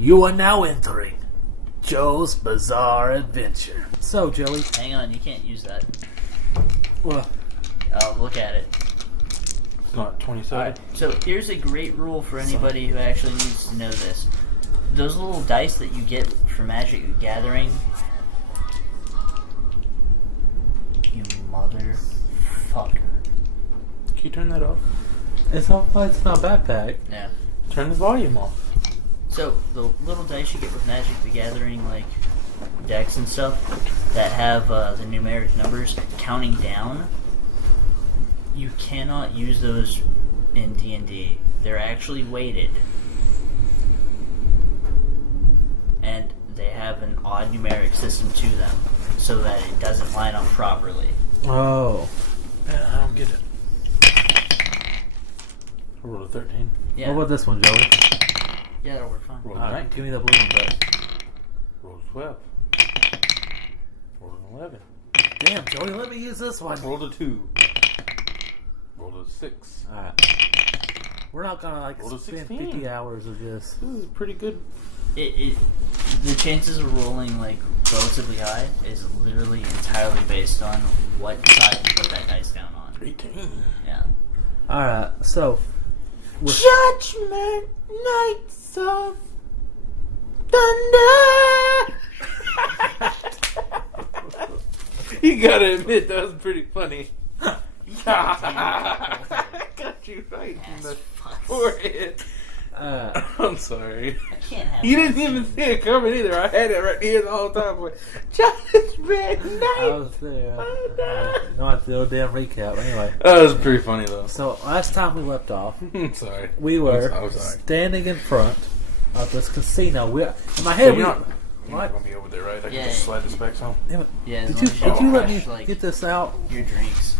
You are now entering Joe's Bizarre Adventure. So, Joey. Hang on, you can't use that. What? Oh, look at it. It's not 27. Alright, so here's a great rule for anybody who actually needs to know this. Those little dice that you get for Magic the Gathering, you motherfucker. Can you turn that off? It's not my backpack. Yeah. Turn the volume off. So, the little dice you get with Magic the Gathering, like decks and stuff, that have the numeric numbers counting down, you cannot use those in D&D. They're actually weighted. And they have an odd numeric system to them, so that it doesn't line up properly. Oh. I don't get it. I rolled a 13. Yeah. What about this one, Joey? Yeah, that'll work fine. Rolled a Alright, 19. give me the blue one back. Rolled a 12. Rolled an 11. Damn, Joey, let me use this one. Rolled a 2. Rolled a 6. Alright. We're not gonna Rolled a spend 16. 50 hours of this. This is pretty good. The chances of rolling relatively high is literally entirely based on what side you put that dice down on. 18. Yeah. Alright, so. Judgment Nights of Thunder. You gotta admit that was pretty funny. Got you right in the forehead. I'm sorry. I can't have You that. didn't even see it coming either. I had it right here the whole time. Judgment I Night. was there. No, I did a damn recap. Anyway. That was pretty funny though. So, last time we left off, I'm sorry. we were I'm sorry. standing in front of this casino. In my head, You're not what? gonna be over there, right? I can Yeah. just slide the specs on. Damn it. Yeah, Did as you, long as did you let me crush, get this out? your drinks?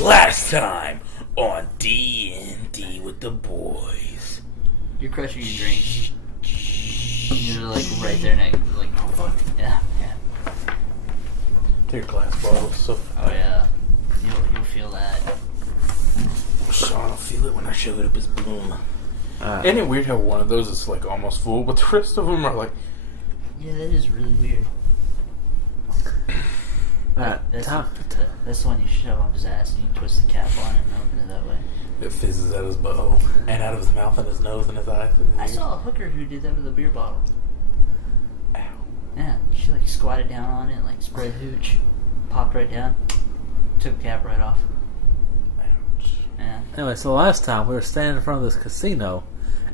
Last time on D&D with the boys. You're crushing your drinks. You're right there next. Oh fuck. Yeah. Take a glass bottle. So Oh yeah. You'll feel that. Sean will feel it when I show it up as boom. Alright. Isn't it weird how one of those is almost full, but the rest of them are Yeah, that is really weird. Alright, That's time. that's the one you shove up his ass and you twist the cap on it and open it that way. it fizzes out his butthole and out of his mouth and his nose and his eyes. And his I ears. saw a hooker who did that with a beer bottle. Ow. Yeah, she squatted down on it and spread hooch, popped right down, took the cap right off. Ouch. Yeah. Anyway, so last time we were standing in front of this casino,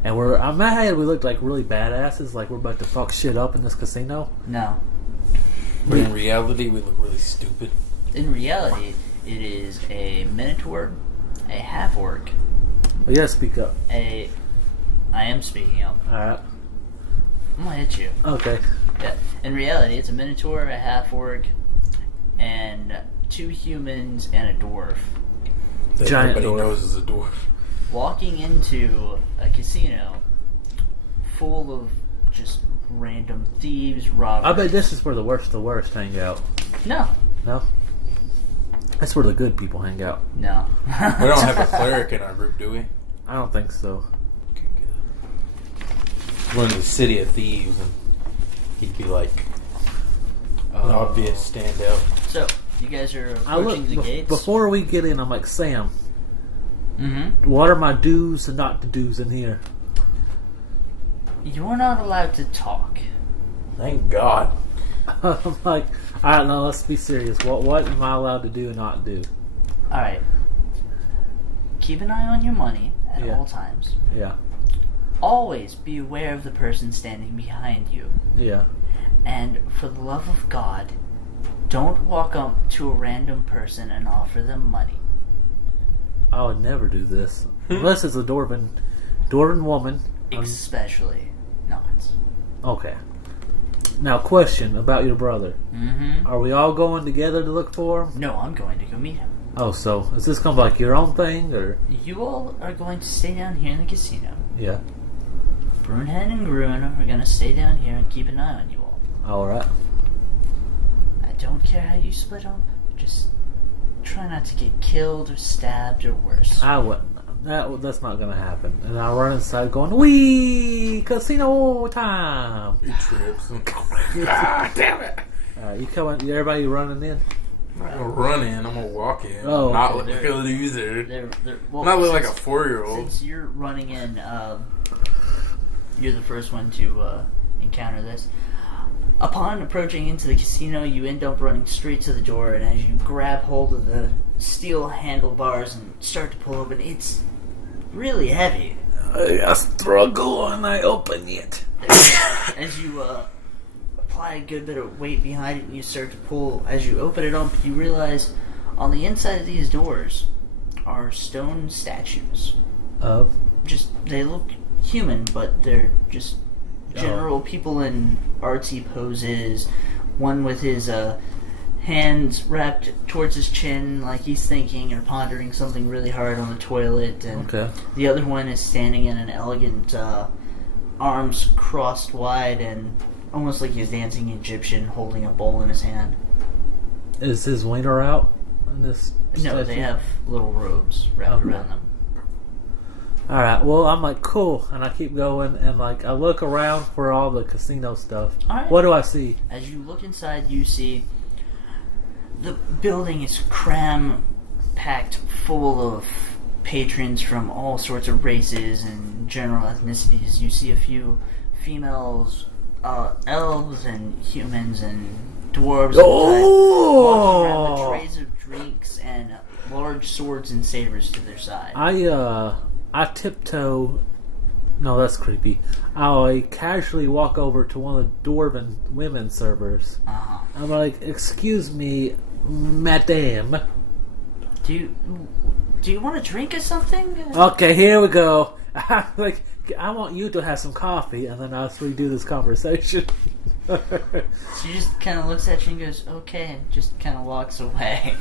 and in my head we looked like really badasses, like we're about to fuck shit up in this casino. No. But in reality, we look really stupid. In reality, it is a minotaur, a half-orc, But you gotta speak up. I am speaking up. Alright. I'm gonna hit you. Okay. Yeah. In reality, it's a minotaur, a half-orc, and 2 humans and a dwarf. That Giant everybody dwarf. knows is a dwarf. Walking into a casino full of just random thieves, robbers. I bet this is where the worst hang out. No. No? That's where the good people hang out. No. We don't have a cleric in our group, do we? I don't think so. Okay, good. We're in the city of thieves, and he'd be an obvious standout. So, you guys are I look, approaching the gates. before we get in, I'm like, Sam, Mm-hmm. what are my do's and not to do's in here? You're not allowed to talk. Thank God. I'm like, alright, now let's be serious. What am I allowed to do and not do? Alright. Keep an eye on your money at Yeah. all times. Yeah. Always be aware of the person standing behind you. Yeah. And for the love of God, don't walk up to a random person and offer them money. I would never do this. Unless it's a Dwarven woman. Especially not. Okay. Now, question about your brother. Mm-hmm. Are we all going together to look for him? No, I'm going to go meet him. Oh, so is this kind of like your own thing, or? You all are going to stay down here in the casino. Yeah. Brunhead and Gruen are going to stay down here and keep an eye on you all. Alright. I don't care how you split up. Just try not to get killed or stabbed or worse. I wouldn't. That's not gonna happen. And I run inside going, "Wee! Casino time!" He trips. Ah, damn it! You coming? Everybody running in? I'm not gonna run in. I'm gonna walk in. Oh, not okay. look like a loser. Well, Not look like a 4-year-old. Since you're running in, you're the first one to encounter this. Upon approaching into the casino, you end up running straight to the door, and as you grab hold of the steel handlebars and start to pull open, it's really heavy. I struggle and I open it. As you apply a good bit of weight behind it and you start to pull, as you open it up, you realize on the inside of these doors are stone statues. Of? They look human, but they're just general people in artsy poses. One with his hands wrapped towards his chin like he's thinking or pondering something really hard on the toilet, and the other one is standing in an elegant arms crossed wide and almost like he's dancing Egyptian, holding a bowl in his hand. Is his wiener out in this No, statue? they have little robes wrapped around them. Alright, well, I'm like, cool, and I keep going, and like, I look around for all the casino stuff. Alright. What do I see? As you look inside, you see the building is cram-packed full of patrons from all sorts of races and general ethnicities. You see a few females, elves and humans and dwarves walking around with trays of drinks and large swords and sabers to their side. I tiptoe. No, that's creepy. I casually walk over to one of the dwarven women servers. I'm like, "Excuse me, madame. Do you want a drink or something?" Okay, here we go. Like, I want you to have some coffee, and then us redo this conversation." She just kind of looks at you and goes, "Okay," and just kind of walks away.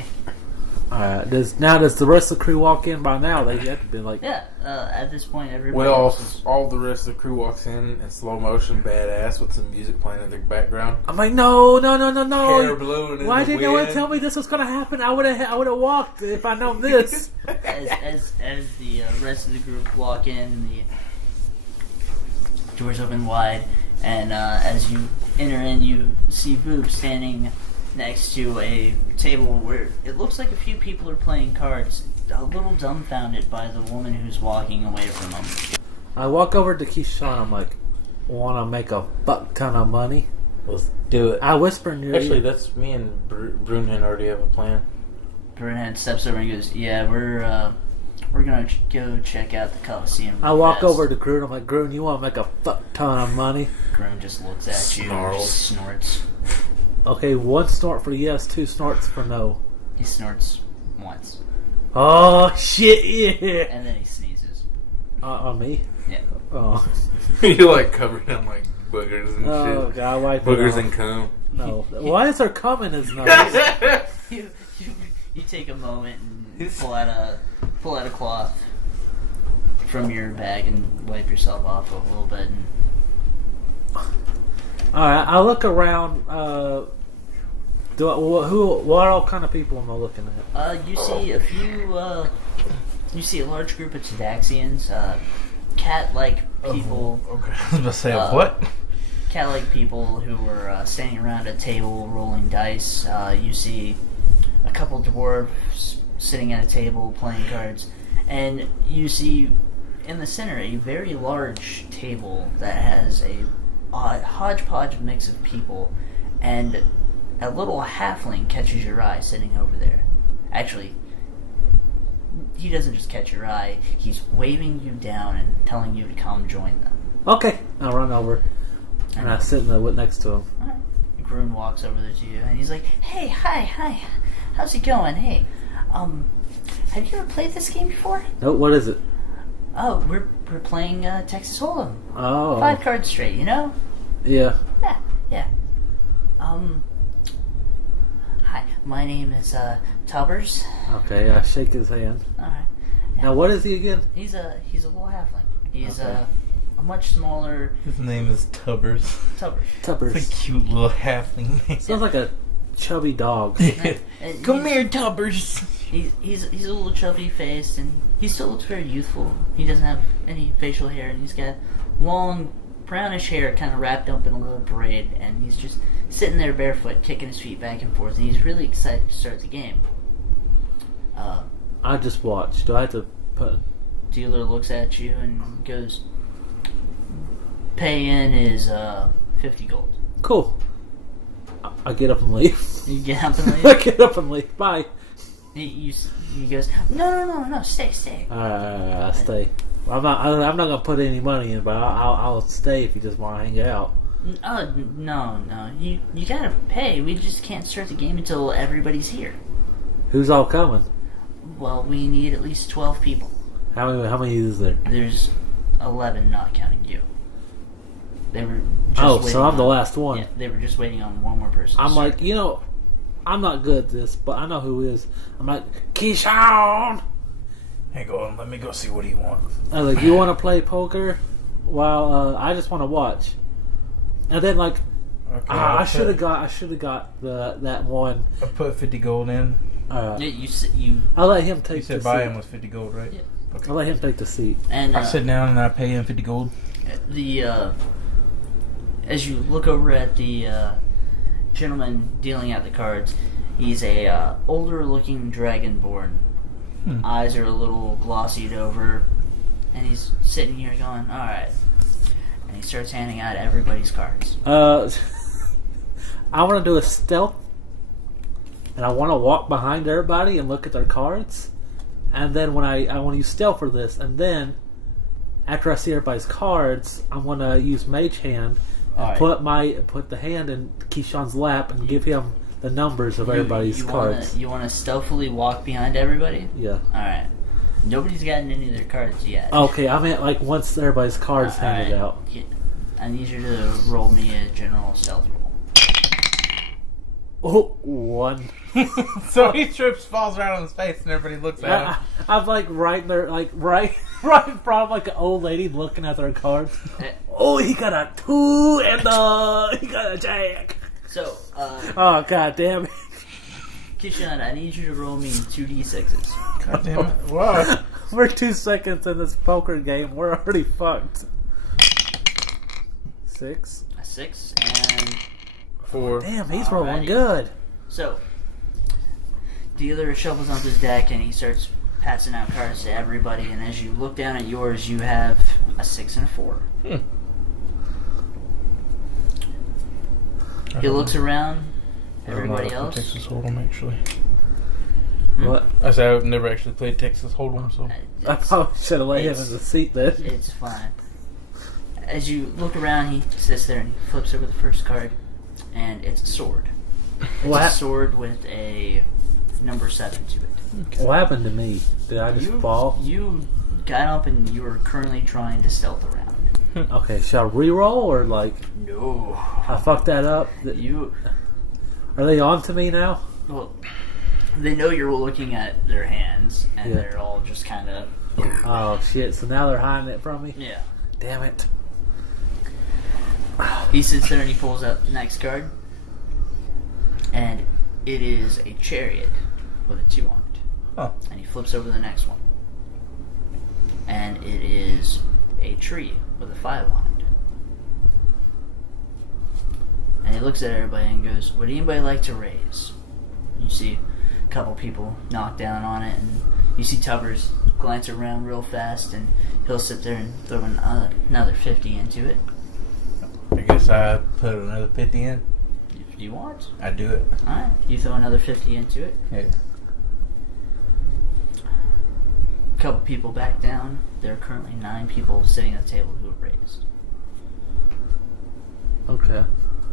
Alright, does the rest of the crew walk in by now? They have to be like... Yeah, at this point, everybody else is... all the rest of the crew walks in slow motion, badass, with some music playing in the background. I'm like, no. Hair blowing in Why the didn't no one wind. tell me this was going to happen? I would have walked if I'd known this. As the rest of the group walk in, the doors open wide, and as you enter in, you see Boop standing next to a table where it looks like a few people are playing cards, a little dumbfounded by the woman who's walking away from them. I walk over to Keyshawn. I'm like, want to make a fuck ton of money? Let's do it. I whisper in your Actually, ear. that's me and Brunhan already have a plan. Brunhan steps over and goes, "Yeah, we're gonna go check out the Coliseum." I walk over to Groon. I'm like, Groon, you want to make a fuck ton of money? Groon just looks at you and Snarls. snorts. Okay, 1 snort for yes, 2 snorts for no. He snorts once. Oh, shit, yeah. And then he sneezes. On me? Yeah. Oh. You're like covered in like boogers and Oh, shit. God, wipe it Boogers off. and cum. No. Why is there cum in his nose? You take a moment and pull out a cloth from your bag and wipe yourself off a little bit. And Alright, I look around. What all kind of people am I looking at? you see a few. You see a large group of Tadaxians, cat-like people. Okay, I was about to say what? Cat-like people who were standing around a table rolling dice. You see a couple dwarves sitting at a table playing cards, and you see in the center a very large table that has a hodgepodge mix of people, and a little halfling catches your eye sitting over there. Actually, he doesn't just catch your eye, he's waving you down and telling you to come join them. Okay, I run over and I sit next to him. Alright. Groon walks over there to you and he's like, "Hey, hi, how's it going? Hey, have you ever played this game before?" No, what is it? "Oh, we're playing Texas Hold'em. Oh, 5 cards straight, you know?" yeah. Yeah. Hi, my name is Tubbers. Okay, I shake his hand. Alright. Now, what is he again? He's a little halfling. He's Okay. a much smaller His name is Tubbers. Tubbers. It's a Tubbers. cute little halfling name. Sounds like a chubby dog. And Come he's- here, Tubbers. He's a little chubby faced, and he still looks very youthful. He doesn't have any facial hair, and he's got long brownish hair kind of wrapped up in a little braid, and he's just sitting there barefoot, kicking his feet back and forth, and he's really excited to start the game. I just watched. Do I have to put... Dealer looks at you and goes, pay in is 50 gold. Cool. I get up and leave. You get up and leave? I get up and leave. Bye. He goes, no, stay. I'll stay. I'm not gonna put any money in, but I'll stay if you just want to hang out. No. You gotta pay. We just can't start the game until everybody's here. Who's all coming? Well, we need at least 12 people. How many is there? There's 11, not counting you. They were just so I'm the last one. Yeah, they were just waiting on one more person. I'm like, I'm not good at this, but I know who is. I'm like, Keyshawn! Hey, go on. Let me go see what you want. I was like, you want to play poker? Well, I just want to watch. And then like, Okay, I should have got that one. I put 50 gold in. You. I'll let him take. You said the buy seat. him with 50 gold, right? Yeah. Okay. I'll let him take the seat. And I sit down and I pay him 50 gold. As you look over at the gentleman dealing out the cards, he's a older-looking dragonborn. Eyes are a little glossied over, and he's sitting here going, "All right." And he starts handing out everybody's cards. I want to do a stealth, and I want to walk behind everybody and look at their cards. And then when I want to use stealth for this, and then after I see everybody's cards, I'm going to use Mage Hand and put the hand in Keyshawn's lap and give him the numbers of everybody's cards. You want to stealthily walk behind everybody? Yeah. All right. Nobody's gotten any of their cards yet. Okay, I meant like once everybody's cards handed right. out. I need you to roll me a general stealth roll. Oh, 1. So he trips, falls right on his face, and everybody looks at him. I'm like right there, like right in front of like an old lady looking at their cards. Oh, he got a 2 and he got a jack. So, oh god damn it! Kishan, I need you to roll me 2d6s. God damn it! What? We're 2 seconds in this poker game. We're already fucked. 6. A 6 and 4. Damn, he's rolling Alrighty. good. So, dealer shuffles onto his deck and he starts passing out cards to everybody. And as you look down at yours, you have a 6 and a 4. He looks around. Everybody else. Texas Hold'em, actually. What? I said I've never actually played Texas Hold'em, so. I probably should have let him in the seat then. It's fine. As you look around, he sits there and he flips over the first card, and it's a sword. It's a sword with a number 7 to it. What happened to me? Did I just fall? You got up and you were currently trying to stealth around. Okay, shall I re-roll or like? No. I fucked that up. Are they on to me now? Well, they know you're looking at their hands, and they're all just kind of. Oh shit! So now they're hiding it from me. Yeah. Damn it. He sits there and he pulls out the next card, and it is a chariot with a 2 on it. Oh. And he flips over the next one, and it is a tree with a 5 on it. And he looks at everybody and goes, "Would anybody like to raise?" You see a couple people knock down on it, and you see Tubbers glance around real fast, and he'll sit there and throw another 50 into it. I guess I put another 50 in. If you want. I do it. Alright, you throw another 50 into it. Yeah. A couple people back down. There are currently 9 people sitting at the table who have raised. Okay.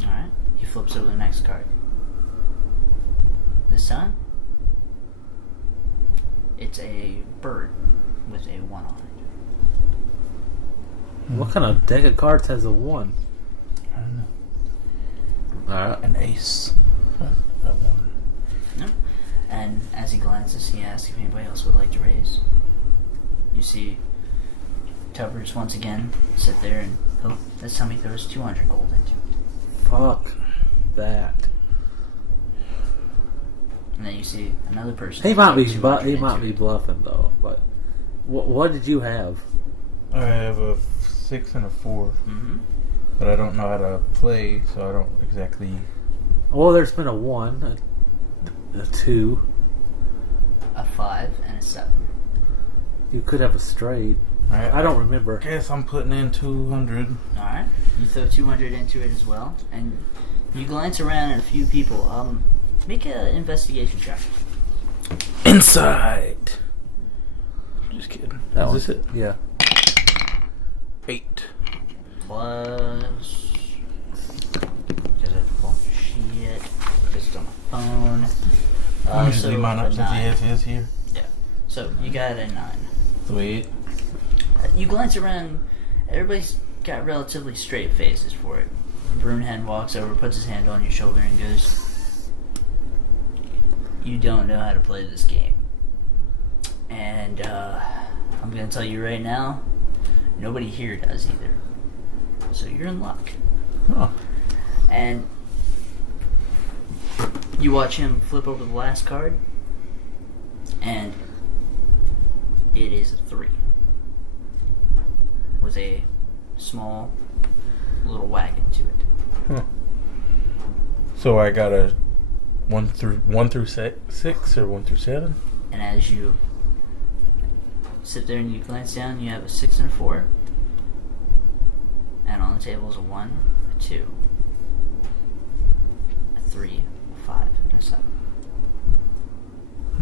Alright, he flips over the next card. This time, it's a bird with a 1 on it. What kind of deck of cards has a 1? I don't know. Alright. An ace. That one. No. And as he glances, he asks if anybody else would like to raise. You see Tubbers once again sit there, and this time he throws 200 gold into it. Fuck that. And then you see another person. He might be 200 he might into be it. bluffing though. But what did you have? I have a 6 and a 4, Mm-hmm. but I don't know how to play, so I don't exactly. Well, there's been a 1, a 2. A 5 and a 7. You could have a straight. I don't remember. Guess I'm putting in 200. All right. You throw 200 into it as well, and you glance around at a few people. Make an investigation check. Inside. Just kidding. That Is was this it? Yeah. 8. Plus. Because I pull shit. Because it's on my phone. I'm just leave mine a up since he 9. has his here. Yeah. So you got a 9. Sweet. You glance around. Everybody's got relatively straight faces for it. Broomhen walks over, puts his hand on your shoulder, and goes, "You don't know how to play this game." And I'm going to tell you right now, nobody here does either. So you're in luck. Oh. And you watch him flip over the last card, and it is a 3. With a small little wagon to it. Huh. So I got a 1 through 6 or 1 through 7? And as you sit there and you glance down, you have a 6 and a 4. And on the table is a 1, a 2, a 3, a 5, and a 7.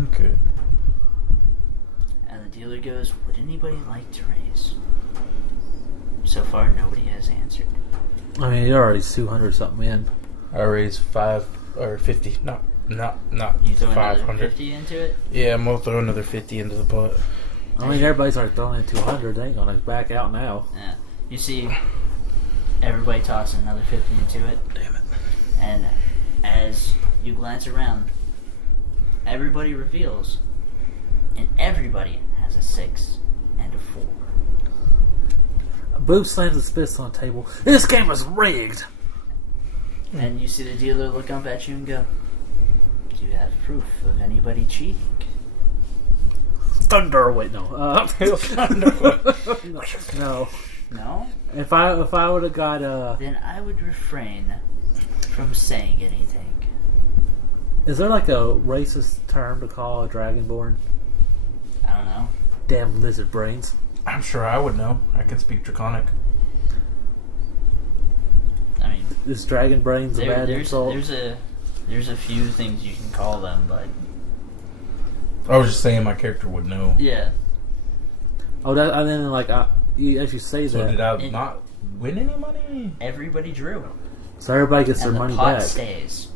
Okay. And the dealer goes, "Would anybody like to raise?" So far, nobody has answered. I mean, you're already 200 something in. I raised 5 or 50. Not You throw another 500. 50 into it? Yeah, I'm gonna throw another 50 into the pot. I mean, everybody's already throwing in 200. They ain't gonna back out now. Yeah. You see everybody tossing another 50 into it. Damn it. And as you glance around, everybody reveals, and everybody has a 6 and a 4. Boob slams his fist on the table. This game is rigged. And you see the dealer look up at you and go, "Do you have proof of anybody cheating?" Thunder. Wait, no. No. No? If I would have got Then I would refrain from saying anything. is there like a racist term to call a dragonborn? I don't know. Damn lizard brains. I'm sure I would know. I can speak Draconic. I mean, Is dragon brains a bad insult? there's a few things you can call them, but I was just saying my character would know. yeah. Oh, that and then like as you say So that, did I not win any money? Everybody drew. so everybody gets And their the money pot back. stays.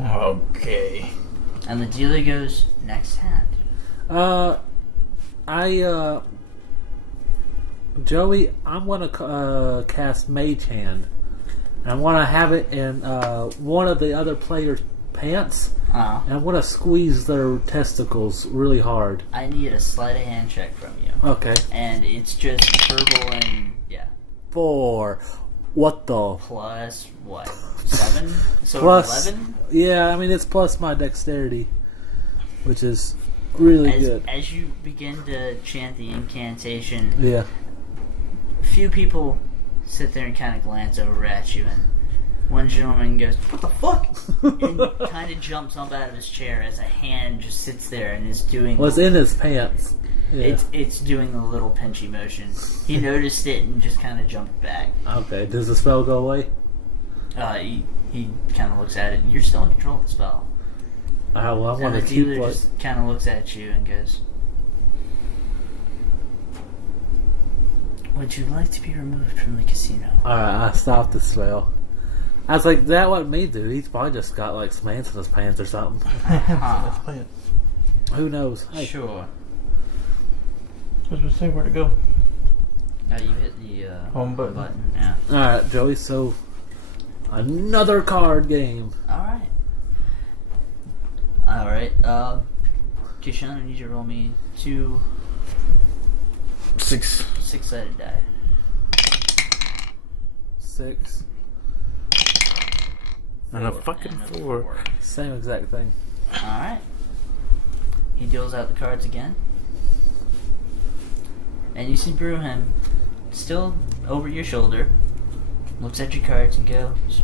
Okay. And the dealer goes, "Next hand." Joey, I'm gonna cast Mage Hand, and I want to have it in one of the other players' pants, and I'm gonna squeeze their testicles really hard. I need a sleight of hand check from you. Okay. And it's just verbal and, yeah. 4. What the? Plus, what? 7? So Plus, 11? yeah, I mean it's plus my dexterity, which is really good. As you begin to chant the incantation, Yeah. a few people sit there and kind of glance over at you, and one gentleman goes, "What the fuck?" and kind of jumps up out of his chair as a hand just sits there and is doing... Was in his pants. Yeah. It's doing a little pinchy motion. He noticed it and just kind of jumped back. Okay. Does the spell go away? He kind of looks at it. You're still in control of the spell. Well, I And want the to keep dealer like. just kind of looks at you and goes, "Would you like to be removed from the casino?" Alright, I stopped the spell. I was like, that wasn't me, dude. He's probably just got like some ants in his pants or something. Let's play it. Who knows? Hey. Sure. I was going to say where to go. You hit the Home button. Yeah. Alright, Joey, so another card game. Alright. Kishan, I need you to roll me 2 6. 6-sided die. 6. And a fucking 4. Same exact thing. Alright. He deals out the cards again. And you see Bruham still over your shoulder, looks at your cards and goes,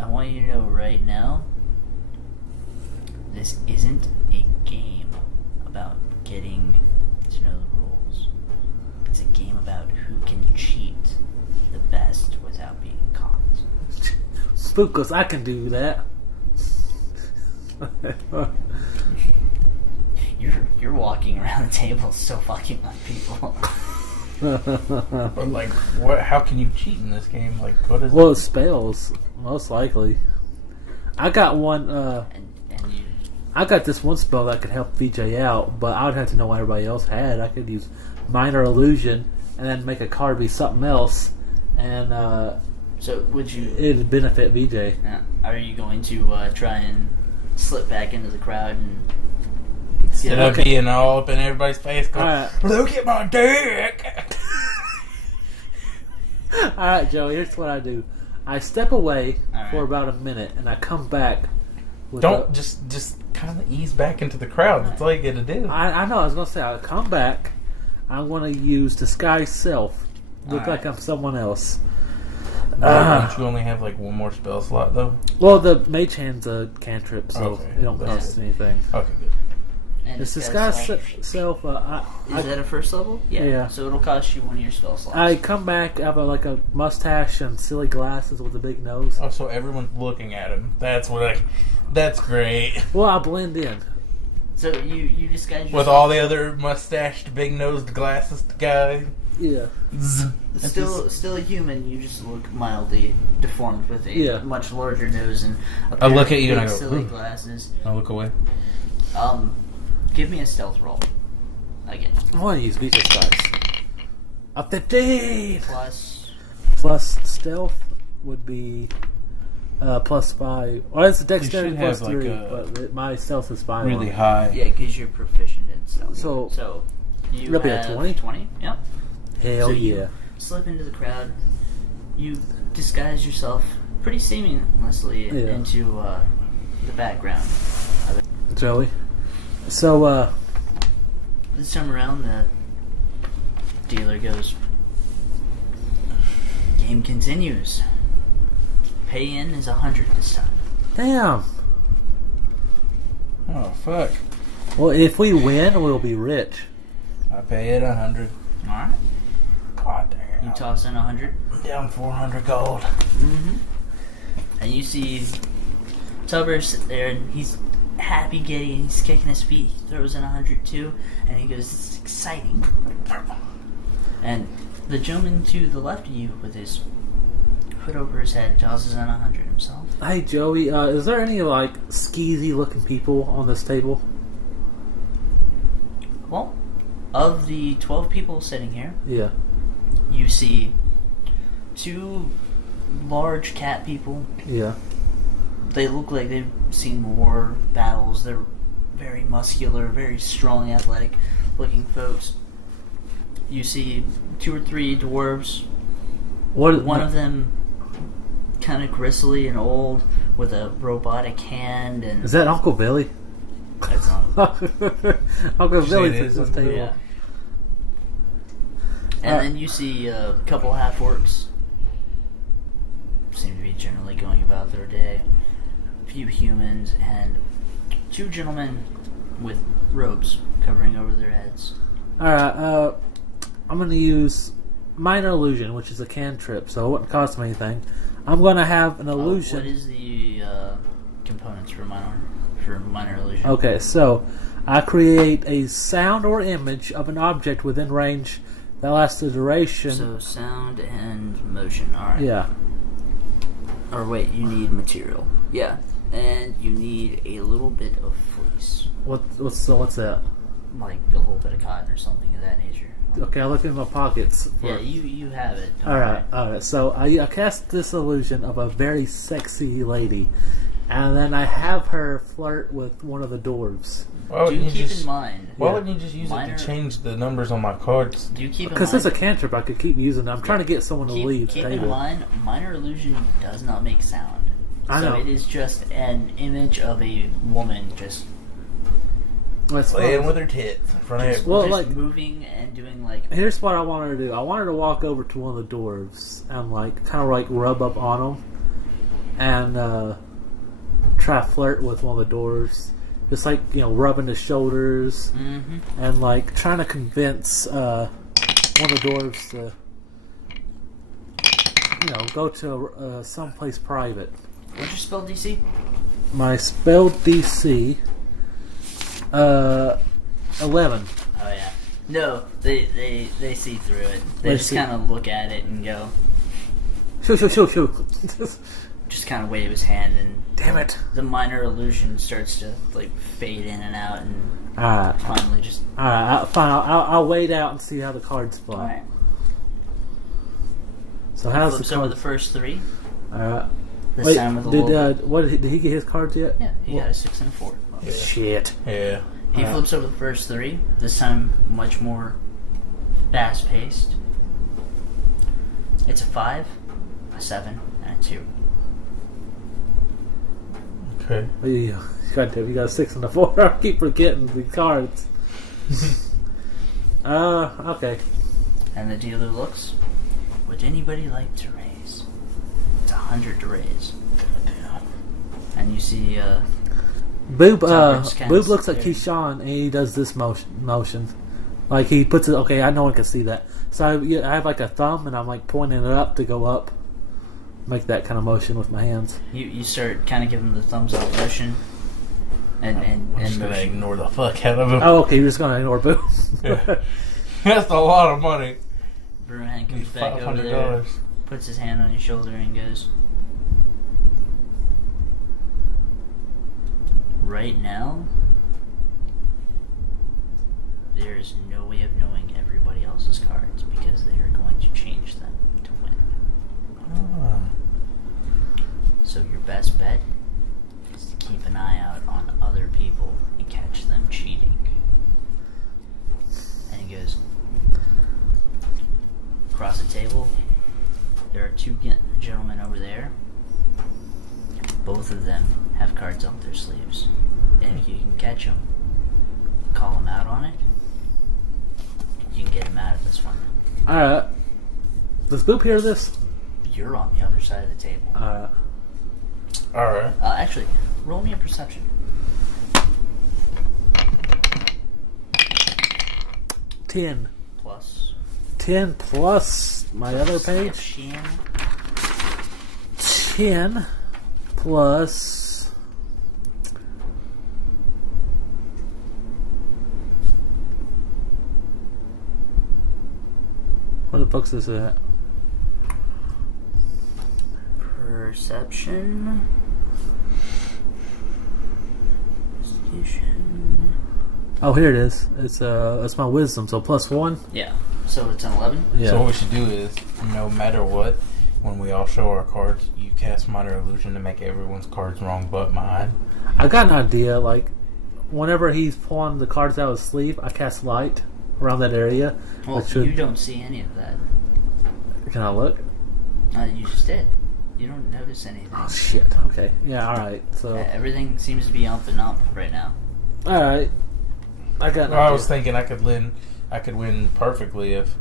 I want you to know right now, this isn't a game about getting to know the rules. It's a game about who can cheat the best without being caught. Spookus, I can do that. You're walking around the table so fucking like people. But like, what? How can you cheat in this game? Like, what is? Well, spells, most likely. I got one. and you I got this one spell that could help VJ out, but I would have to know what everybody else had. I could use minor illusion and then make a card be something else, and so would you? it'd benefit VJ. Are you going to try and slip back into the crowd and? Instead of being all up in everybody's face, going, Alright. look at my dick. Alright, Joey, here's what I do. I step away Alright. for about a minute, and I come back. With Don't just kind of ease back into the crowd. That's all you got to do. I know, I was going to say, I'll come back. I'm going to use Disguise Self. Look Alright. like I'm someone else. Don't you only have like one more spell slot though? Well, the Mage Hand's a cantrip, so Okay, it don't that's cost anything. Okay, good. And It's disguise Disguise Self. Is that a first level? Yeah. So it'll cost you one of your spell slots. I come back, I have like a mustache and silly glasses with a big nose. Oh, so everyone's looking at him. That's great. Well, I blend in. So you disguise yourself With all the other mustached, big-nosed glasses guy. Yeah. Still a human. You just look mildly deformed with a much larger nose and a I pair look of at you and I big go, silly "Hmm." glasses. I look away. Give me a stealth roll. Again. I want to use Vita's dice. A 15! Plus Stealth would be plus 5. Well, it's a dexterity should plus have, like, 3, a but my stealth is 5. Really high. yeah, because you're proficient in stealth. So you that'd be a have 20? 20. Yep. Hell So yeah. you slip into the crowd. You disguise yourself pretty seamlessly into the background. Joey. So, This time around, the dealer goes, game continues. Pay in is 100 this time. damn. Oh, fuck. Well, if we win, we'll be rich. I pay it 100. Alright. God damn. You toss in 100. I'm down 400 gold. Mm-hmm. And you see Tubber sit there, and he's happy giddy, and he's kicking his feet. He throws in 100 too, and he goes, "This is exciting." And the gentleman to the left of you, with his hood over his head, tosses in 100 himself. Hey, Joey, is there any, like, skeezy looking people on this table? Well, of the 12 people sitting here, Yeah. you see 2 large cat people. Yeah. They look like they've seen war battles. They're very muscular, very strong, athletic looking folks. You see 2 or 3 dwarves. One of them kind of gristly and old with a robotic hand. And Is that Uncle Billy? That's not. Uncle Say Billy it took is this Uncle table. Yeah. And then you see a couple half orcs. Seem to be generally going about their day. A few humans and 2 gentlemen with robes covering over their heads. Alright, I'm going to use Minor Illusion, which is a cantrip, so it wouldn't cost me anything. I'm going to have an illusion. What is the components for minor illusion? Okay, so I create a sound or image of an object within range that lasts the duration. So sound and motion. All right. Yeah. Or wait, you need material. Yeah, and you need a little bit of fleece, What's that? like a little bit of cotton or something of that nature. Okay, I look in my pockets. Yeah, you have it. Alright. So I cast this illusion of a very sexy lady, and then I have her flirt with one of the dwarves. Why Do wouldn't you keep just, in mind? Why wouldn't you just use Minor- it to change the numbers on my cards? Do you keep in Because mind? it's a cantrip, I could keep using it. I'm trying to get someone to leave the Keep in table. mind, minor illusion does not make sound. I So know. it is just an image of a woman just That's Playing fine. with her tits in front of Just, everyone. Well, just like- moving and doing like Here's what I wanted to do. I wanted to walk over to one of the dwarves and like kind of like rub up on them and try to flirt with one of the dwarves. Just like, you know, rubbing his shoulders and like trying to convince one of the dwarves to, you know, go to someplace private. what's your spell DC? My spell DC 11. Oh yeah. No, they see through it. They They just see- kind of look at it and go. Shoo. Just kind of wave his hand and Damn it. the minor illusion starts to like fade in and out and Alright. finally just. Alright, fine. I'll wait out and see how the cards fly. Alright. So how's the Flips over the cards? first three. Alright. This Wait, time with a did little. did he get his cards yet? Yeah, he got a 6 and a 4. Shit. Yeah. He Alright. flips over the first three. This time much more fast paced. It's a 5, a 7, and a 2. Okay. Yeah. Goddamn, you got a 6 and a 4. I keep forgetting the cards. Okay. And the dealer looks. Would anybody like to raise? It's 100 to raise. And you see, Boob, Tucker's kinda Boob looks at staring. Keyshawn and he does this motion. Like he puts it. Okay, I no one can see that. So I have like a thumb and I'm like pointing it up to go up. Make that kind of motion with my hands. you start kind of giving him the thumbs up motion. And I'm just gonna motion. ignore the fuck out of him. Oh, okay. You're just gonna ignore Boob. Yeah. That's a lot of money. Bruhan comes These back over there, $500. puts his hand on your shoulder and goes, right now, there is no way of knowing everybody else's cards because they are going to change them to win. Ah. So your best bet is to keep an eye out on other people and catch them cheating. And he goes, across the table, there are two gentlemen over there. Both of them have cards up their sleeves. And if you can catch them, call them out on it, you can get them out of this one. Alright. Does Boop hear this? You're on the other side of the table. Alright. Actually, roll me a perception. 10. Plus 10 plus my other page. perception. 10 plus. What the fuck's this at? Perception. Investigation. Oh, here it is. It's my wisdom, so plus 1. Yeah. So it's an 11. Yeah. So what we should do is, no matter what, when we all show our cards, you cast minor illusion to make everyone's cards wrong but mine. I got an idea. Like, whenever he's pulling the cards out of his sleeve, I cast light around that area. Well, which should- you don't see any of that. Can I look? You just did. You don't notice anything. Oh shit. Okay. Yeah. All right. So. Everything seems to be up and up right now. All right. I got. An Well, I idea. was thinking I could win perfectly if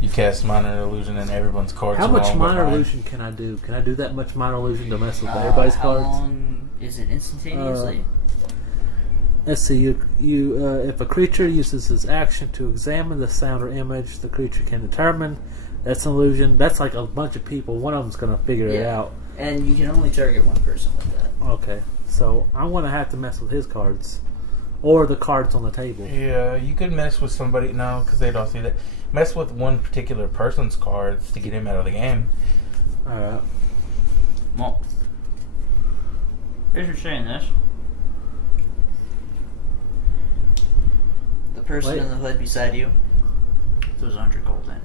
you cast minor illusion and everyone's cards How are much wrong but minor mine. illusion can I do? Can I do that much minor illusion to mess with everybody's How cards? long is it instantaneously? Let's see. If a creature uses his action to examine the sound or image, the creature can determine that's an illusion. That's like a bunch of people. One of them's gonna figure it Yeah. out. And you can only target one person with that. Okay. So I'm gonna have to mess with his cards, or the cards on the table. Yeah, you could mess with somebody, no, because they don't see that. Mess with one particular person's cards to get him out of the game. All right. Well, as you're saying this, the person Wait. in the hood beside you throws 100 gold in.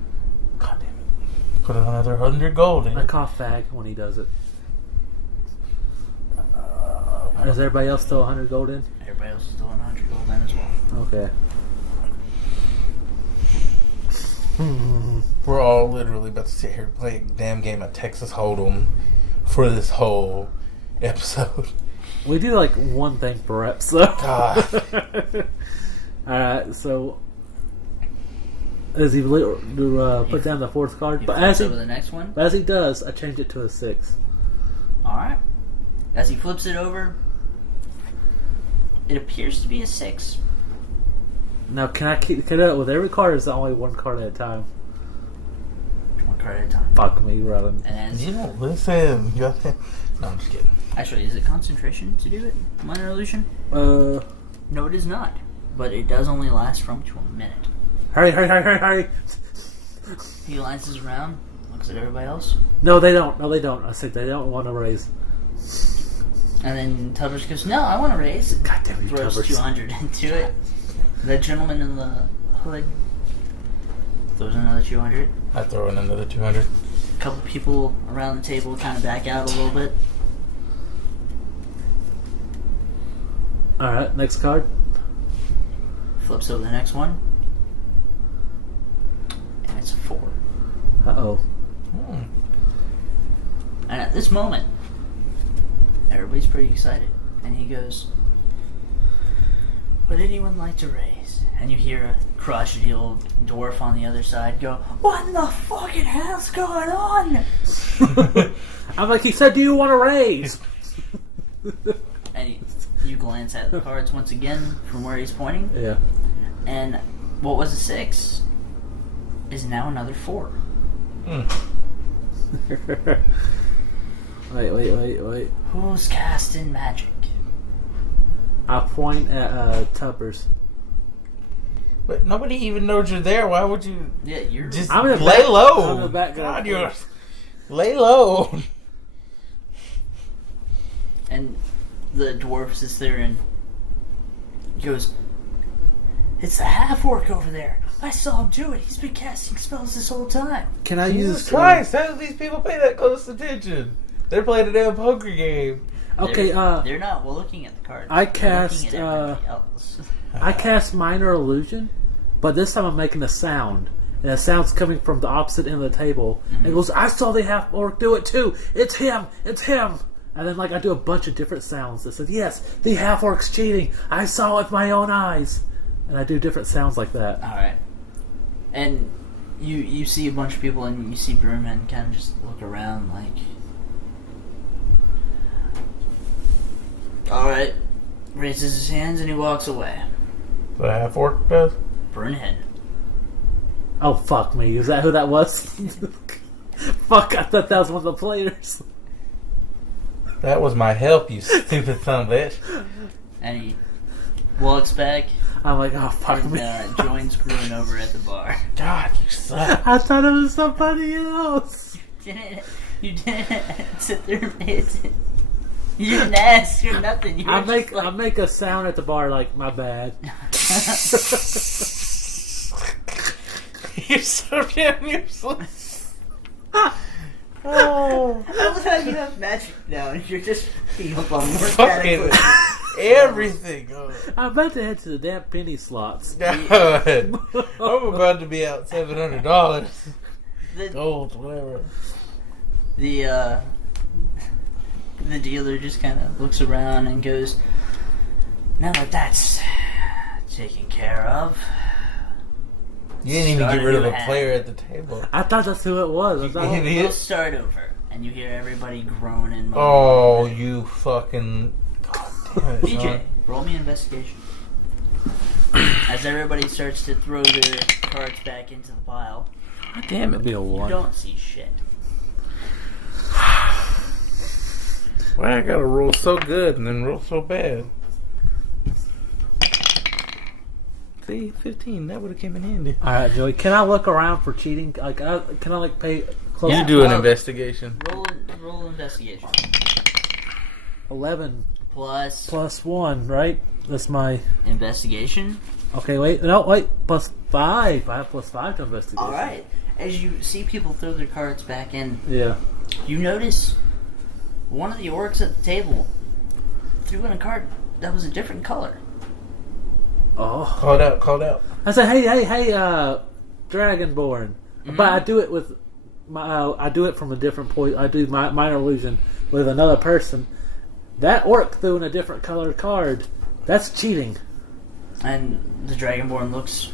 God damn it. Put another 100 gold in. I cough fag when he does it. Does everybody else throw 100 gold in? Everybody else is throwing 100 gold in as well. Okay. We're all literally about to sit here and play a damn game of Texas Hold'em for this hole episode. We do like one thing per episode. God. Alright, so as he put down the fourth card, but as over the next one. as he does, I change it to a 6. All right. As he flips it over, it appears to be a 6. Now, can I do it with every card? Or is it only one card at a time? One card at a time. Fuck me, Robin. And as You don't listen. No, I'm just kidding. actually, is it concentration to do it? Minor illusion? Uh, No, it is not. But it does only last from to a minute. hurry! He glances around, looks at everybody else, No, they don't. I said they don't want to raise. and then Tubbers goes, "No, I want to raise." God damn you, Throws Tubbers. 200 into it. The gentleman in the hood throws another 200. I throw in another 200. A couple people around the table kind of back out a little bit. Alright, next card. Flips over the next one. And it's a 4. Uh-oh. Hmm. And at this moment, everybody's pretty excited. And he goes, "Would anyone like to raise?" And you hear a crotchety old dwarf on the other side go, "What in the fucking hell's going on?" I'm like, he said, do you want to raise? And you glance at the cards once again from where he's pointing. Yeah. And what was a 6 is now another 4. Hmm. Wait. Who's casting magic? I point at Tubbers. But nobody even knows you're there. Why would you Yeah, you're just I'm in the lay back- low? I'm in the background. God, you're lay low. And the dwarf sits there and goes, "It's the half-orc over there. I saw him do it. He's been casting spells this whole time." Can I Jesus use... Christ! How do these people pay that close attention? They're playing a damn poker game. Okay, They're not looking at the cards. I They're cast, looking at everybody else. I cast Minor Illusion, but this time I'm making a sound. And the sound's coming from the opposite end of the table. And it goes, I saw the half-orc do it too. It's him. And then I do a bunch of different sounds that said, yes, the half-orc's cheating. I saw it with my own eyes. And I do different sounds like that. Alright. And you see a bunch of people and you see Brewman kind of just look around like... Alright. Raises his hands and he walks away. The half orc does? Brunhead. Oh, fuck me. Is that who that was? Fuck, I thought that was one of the players. That was my help, you stupid son of a bitch. And he walks back I'm like, oh, fuck and me. joins Gruen over at the bar. God, you suck. I thought it was somebody else. You didn't sit there and pay attention. You didn't ask or nothing. You I were make just like- I make a sound at the bar like, my bad. You're so damn useless. Oh, I love how you have magic now and you're just fucking up on more fucking cataclysm. everything. Oh, I'm about to head to the damn penny slots. God. I'm about to be out $700. The, Gold, whatever. the dealer just kind of looks around and goes, "Now that that's taken care of, You didn't even Start get a rid of new a hand. player at the table. I thought that's who it was. I thought, idiot. we'll start over." And you hear everybody groan and moan. Oh, you fucking... God damn it, DJ, son. roll me an investigation. As everybody starts to throw their cards back into the pile, God damn it, be a you one. don't see shit. Why I gotta roll so good and then roll so bad? See, 15, that would have came in handy. All right, Joey. Can I look around for cheating? Can I pay close? Yeah. You do an well- investigation. Roll investigation. 11 Plus plus 1, right? That's my. investigation. Okay, wait. No, wait. Plus 5. I have plus 5 to investigate. All right. As you see people throw their cards back in, Yeah. you notice one of the orcs at the table threw in a card that was a different color. Oh. Called out. I said, hey, Dragonborn. But I do it with my. I do it from a different point. I do my minor illusion with another person, That orc threw in a different colored card. That's cheating. And the Dragonborn looks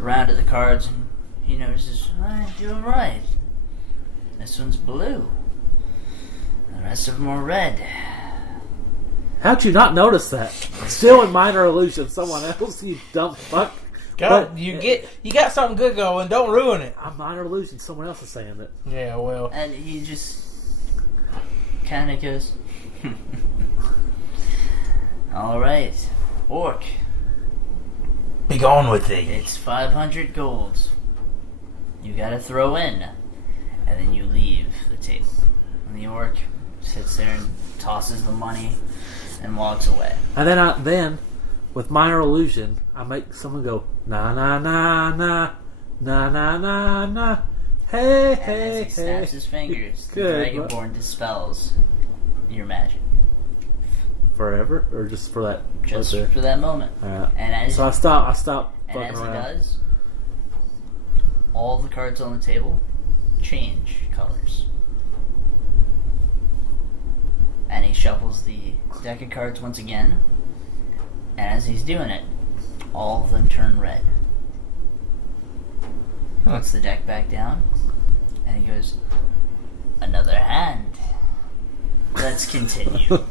around at the cards and he notices, you're right. This one's blue. The rest of them are red. How'd you not notice that? Still in minor illusion, someone else, you dumb fuck. God, But- you got something good going. Don't ruin it. I'm minor illusion, someone else is saying it. Yeah, well. And he just kind of goes, alright, orc, Be gone with thee. it's 500 gold. You gotta throw in. And then you leave the table. And the orc sits there and tosses the money and walks away. And then, with minor illusion, I make someone go, na na na na, na na na na, hey And hey as he snaps hey. his fingers, the Good, Dragonborn dispels your magic. Forever? Or just for that? Just right there? for that moment. Alright. And as So I stop And fucking as he around. does, all the cards on the table change colors. And he shuffles the deck of cards once again. And as he's doing it, all of them turn red. Puts the deck back down. And he goes, another hand. Let's continue.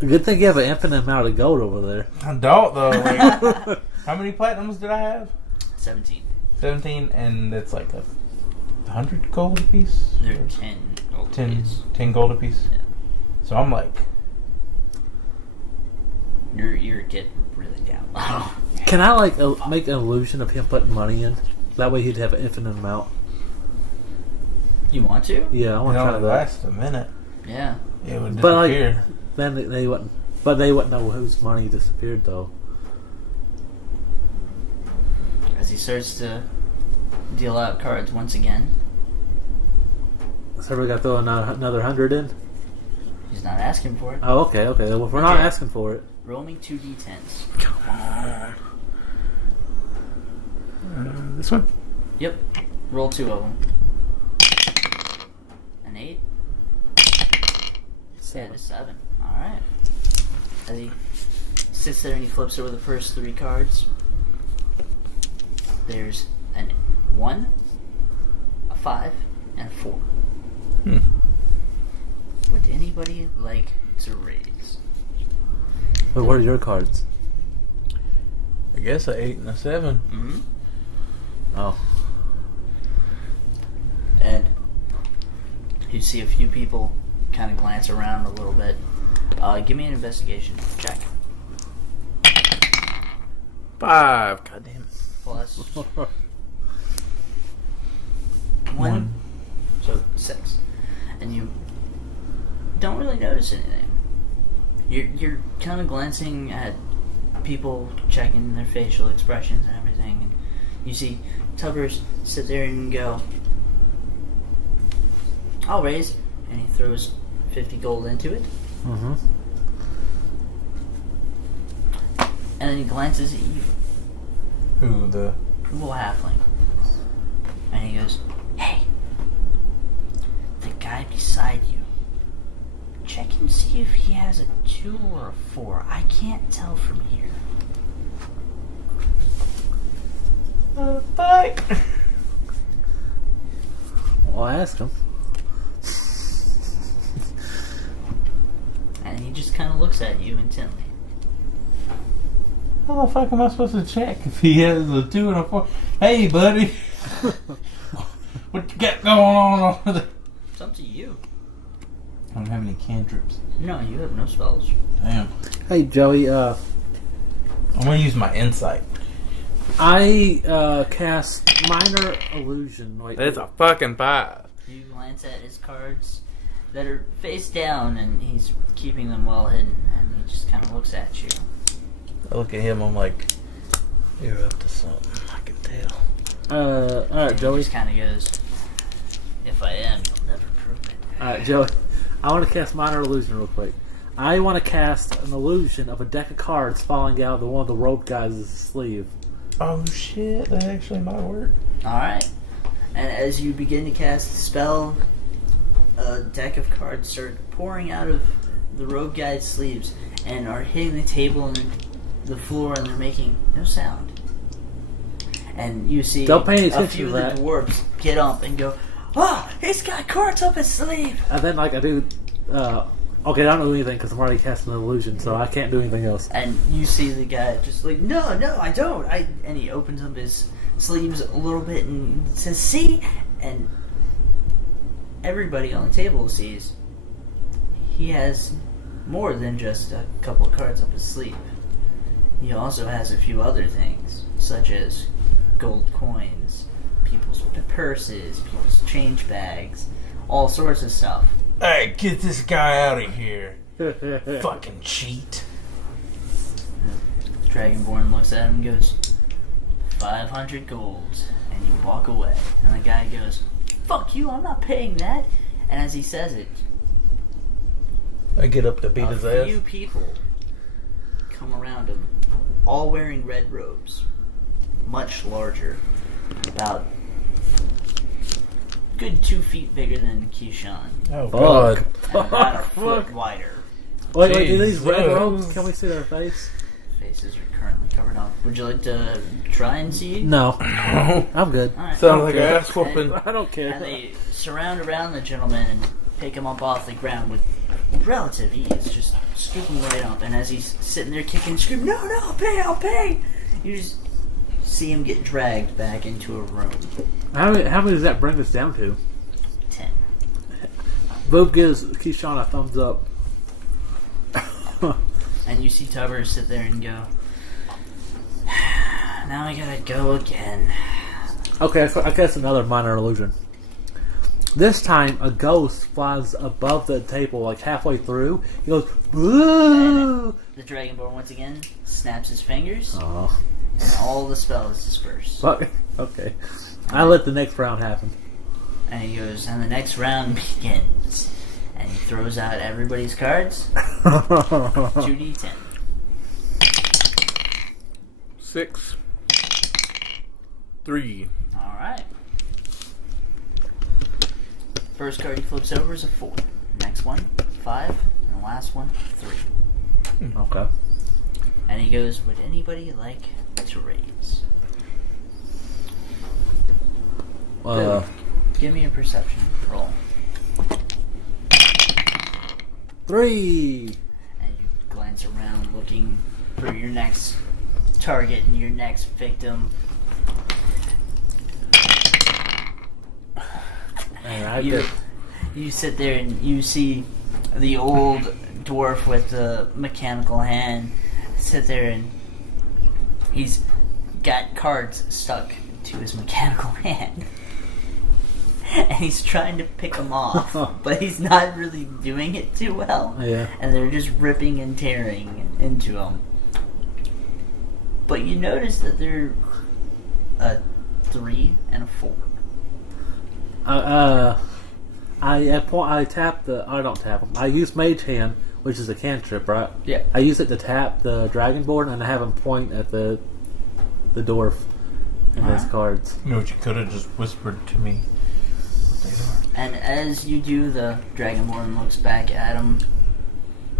Good thing you have an infinite amount of gold over there. I don't, though. Like, how many platinums did I have? 17. 17, and it's like 100 gold a piece? They're Or 10 gold 10, apiece. 10 gold a piece? Yeah. So I'm like... You're getting really down. Can I make an illusion of him putting money in? That way he'd have an infinite amount. You want to? Yeah, I It want to try only that. lasts a minute. Yeah. It would But like, disappear. then they wouldn't. But they wouldn't know whose money disappeared though. As he starts to deal out cards once again, So we got to throw another 100 in. he's not asking for it. Oh, okay. Well, if we're not Okay. asking for it, Roll me 2d10s. This one? Yep. Roll 2 of them. An 8 and a 7. Alright. As he sits there and he flips over the first 3 cards, there's a 1, a 5, and a 4. Would anybody like to raise? but what are your cards? I guess an 8 and a 7. Mm-hmm. Oh, And you see a few people kind of glance around a little bit. Give me an investigation check. 5. God damn it. Plus 1. So 6. And you don't really notice anything. You're kind of glancing at people, checking their facial expressions and everything. And you see Tubbers sit there and go, I'll raise. And he throws 50 gold into it. mm-hmm. And then he glances at you, Who, the... little halfling. And he goes, hey, the guy beside you, check and see if he has a 2 or a 4. I can't tell from here. Oh, fuck. Well, I asked him. And he just kind of looks at you intently. How the fuck am I supposed to check if he has a 2 and a 4? Hey, buddy. What you got going on over there? It's up to you. I don't have any cantrips. No, you have no spells. Damn. Hey, Joey. I'm gonna use my insight. I cast minor illusion. Wait, It's a fucking 5. You glance at his cards that are face down, and he's keeping them well hidden, and he just kind of looks at you. I look at him, I'm like, you're up to something, I can tell. all right, And Joey. He just kind of goes, if I am, you'll never prove it. All right, Joey. I want to cast minor illusion real quick. I want to cast an illusion of a deck of cards falling out of one of the rope guys' sleeve. Oh shit, that actually might work. Alright. And as you begin to cast the spell, a deck of cards start pouring out of the rogue guy's sleeves and are hitting the table and the floor, and they're making no sound. And you see Don't pay any a attention few to of that. the dwarves get up and go, "Oh, he's got cards up his sleeve!" And then, like, I do... okay, I don't do anything because I'm already casting an illusion, so I can't do anything else. And you see the guy just like, no, I don't. And he opens up his sleeves a little bit and says, "See?" And everybody on the table sees he has more than just a couple of cards up his sleeve. He also has a few other things, such as gold coins, people's purses, people's change bags, all sorts of stuff. Hey, get this guy out of here. Fucking cheat. Dragonborn looks at him and goes, 500 gold. And you walk away. And the guy goes, "Fuck you, I'm not paying that." And as he says it, I get up to beat his a ass. few people come around him, all wearing red robes, much larger, about good 2 feet bigger than Keyshawn, Oh, God. and about a foot wider. Wait, do these red Jesus. robes, can we see their face? Faces are currently covered up. Would you like to try and see? No. I'm good. All right. Sounds like an Okay. ass whooping. I don't care. And they surround around the gentleman and pick him up off the ground with relative ease, just scoop him right up. And as he's sitting there kicking and screaming, "No, I'll pay!" You just see him get dragged back into a room. How many does that bring us down to? 10. Boop gives Keyshawn a thumbs up. And you see Tubber sit there and go, "Now I gotta go again." Okay, so I guess another minor illusion. This time, a ghost flies above the table, like halfway through. He goes, "Boo!" The Dragonborn once again snaps his fingers, Oh, and all the spells disperse. fuck. Okay. I let the next round happen. And he goes, "And the next round begins." And he throws out everybody's cards. 2d10. 6. 3. Alright. First card he flips over is a 4. Next one, 5. And the last one, 3. Okay. And he goes, "Would anybody like to raise?" Good. Give me a perception roll. 3. And you glance around looking for your next target and your next victim. And I You, did. you sit there and you see the old dwarf with the mechanical hand sit there, and he's got cards stuck to his mechanical hand. And he's trying to pick them off, but he's not really doing it too well. Yeah. And they're just ripping and tearing into him. But you notice that they're a 3 and a 4. I tap the. I don't tap them. I use Mage Hand, which is a cantrip, right? Yeah. I use it to tap the Dragonborn, and I have him point at the dwarf and his Alright. cards. You know what, you could have just whispered to me what they are. And as you do, the Dragonborn looks back at him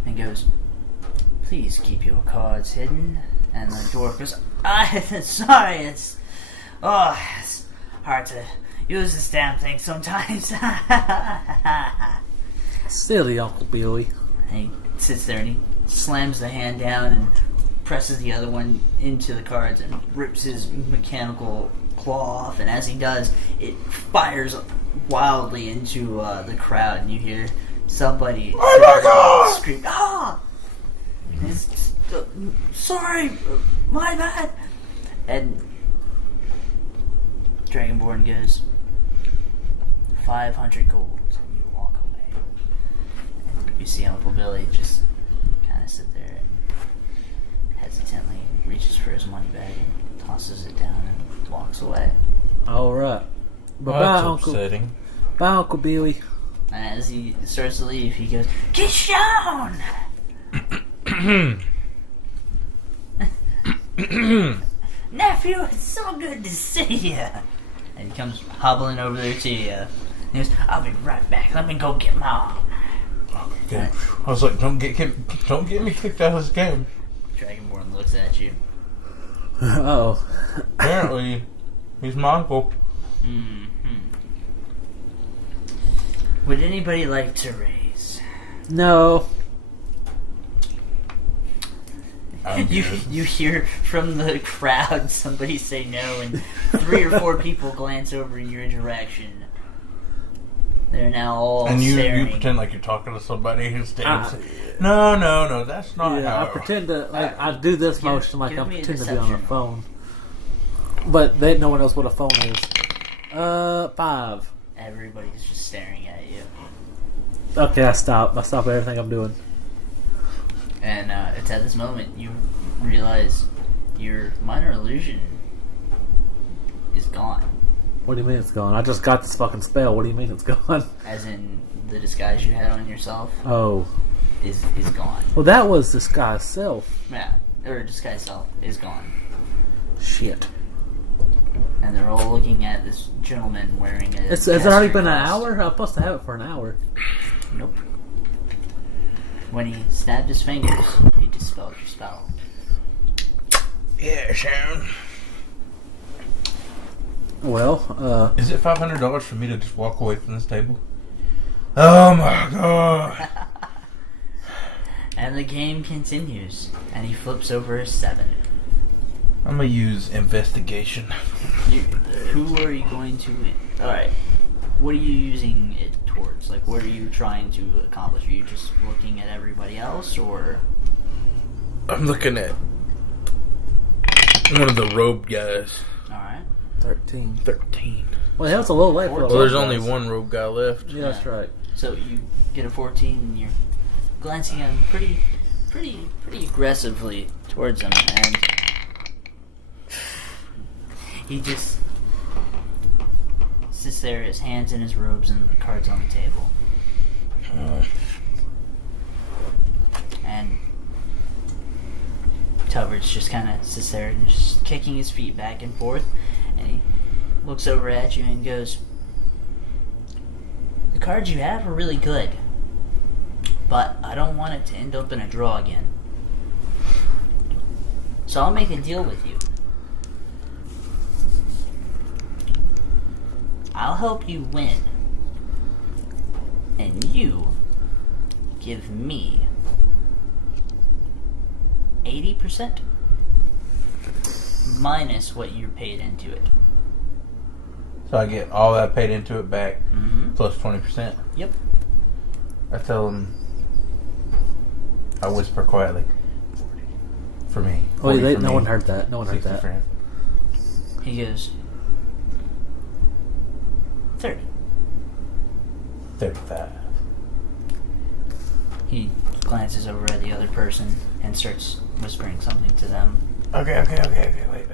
and goes, "Please keep your cards hidden." And the dwarf goes, "Sorry, it's hard to use this damn thing sometimes." Silly Uncle Billy. And he sits there and he slams the hand down and presses the other one into the cards and rips his mechanical claw off. And as he does, it fires wildly into the crowd, and you hear somebody scream, "Ah!" It's, "Sorry, my bad." And Dragonborn goes, 500 gold, and you walk away. And you see Uncle Billy just kind of sit there and hesitantly reaches for his money bag and tosses it down and walks away. All right. Bye, Well, that's Uncle. upsetting. Bye, Uncle Billy. And as he starts to leave, he goes, "Get down!" "Nephew, it's so good to see you." And he comes hobbling over there to you. He goes, I'll be right back. Let me go get Mom. Okay. I was like, don't get me kicked out of this game. Dragonborn looks at you. Oh. Apparently, he's my uncle. Mm-hmm. Would anybody like to raise? No. You hear from the crowd somebody say no, and 3 or 4 people glance over in your direction. They're now all staring. You pretend like you're talking to somebody who's standing. No, that's not how. I pretend to I do this motion like I'm pretending to be on the phone, but no one knows what a phone is. 5. Everybody's just staring at you. Okay, I stop everything I'm doing. And it's at this moment you realize your minor illusion is gone. What do you mean it's gone? I just got this fucking spell. What do you mean it's gone? As in the disguise you had on yourself Oh. is gone. Well, that was disguise self. Yeah, or disguise self is gone. Shit. And they're all looking at this gentleman wearing a... Has it already been an hour? I'm supposed to have it for an hour. Nope. When he snapped his fingers, he dispelled your spell. Yeah, Sharon. Well, Is it $500 for me to just walk away from this table? Oh my god. And the game continues, and he flips over a 7. I'm gonna use investigation. Who are you going to... Alright. What are you using it towards? Like, what are you trying to accomplish? Are you just looking at everybody else, or... I'm looking at one of the robed guys. Alright. 13. Well, that was a little late for a Well, there's lot of only guys. one robe guy left. Yeah, that's right. So you get a 14, and you're glancing at him pretty aggressively towards him, and he just sits there, his hands in his robes and the cards on the table. And Tubbard's just kind of sits there and just kicking his feet back and forth, and he looks over at you and goes, the cards you have are really good, but I don't want it to end up in a draw again. So I'll make a deal with you. I'll help you win, and you give me 80% minus what you paid into it. So I get all that paid into it back, Mm-hmm. plus 20%. Yep. I tell him, I whisper quietly, 40 for me. Oh, 40 no for me, one heard that. No one heard 60 that. for him. He goes, 30. 35. He glances over at the other person and starts whispering something to them. Okay, wait.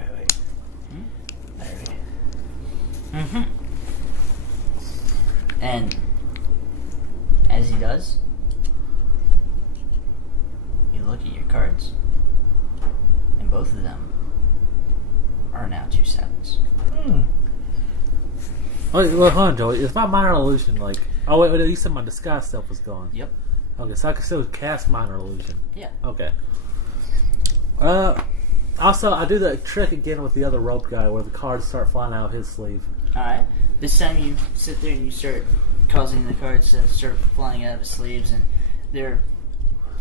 30. Mm-hmm. And as he does, you look at your cards, and both of them are now 2 7s. Wait, well, hold on, Joey. Is my minor illusion like... Oh, wait, you said my disguise self was gone. Yep. Okay, so I can still cast minor illusion. Yeah. Okay. Also, I do the trick again with the other rope guy where the cards start flying out of his sleeve. Alright. This time you sit there and you start causing the cards to start flying out of his sleeves, and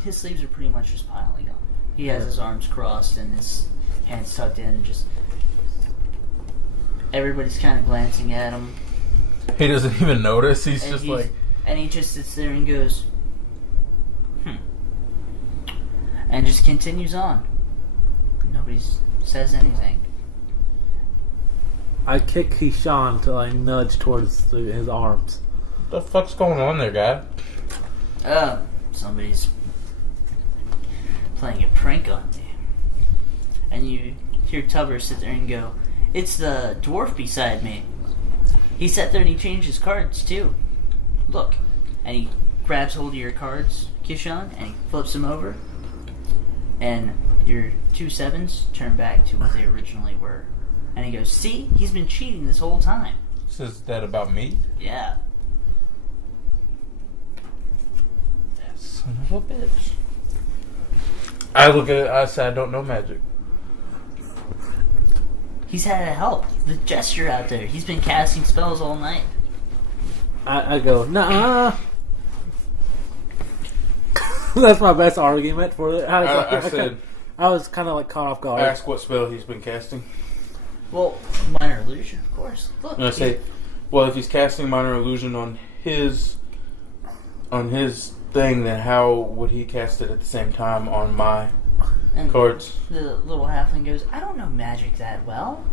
his sleeves are pretty much just piling up. He has his arms crossed and his hands tucked in, and just everybody's kind of glancing at him. He doesn't even notice. He's And just he's- like... And he just sits there and goes, and just continues on. Nobody says anything. I kick Keyshawn till I nudge towards his arms. What the fuck's going on there, guy? Somebody's playing a prank on me. And you hear Tubber sit there and go, it's the dwarf beside me. He sat there and he changed his cards too. Look. And he grabs hold of your cards, Keyshawn, and he flips them over. And your 2 7s turn back to what they originally were. And he goes, see? He's been cheating this whole time. Says that about me? Yeah. of a bitch. I look at it, I say I don't know magic. He's had to help. The gesture out there. He's been casting spells all night. I go, nah. That's my best argument for it. I was kind of like caught off guard. Ask what spell he's been casting. Well, minor illusion, of course. Look. And I say, well, if he's casting minor illusion on his thing, then how would he cast it at the same time on my and cards? The little halfling goes, I don't know magic that well.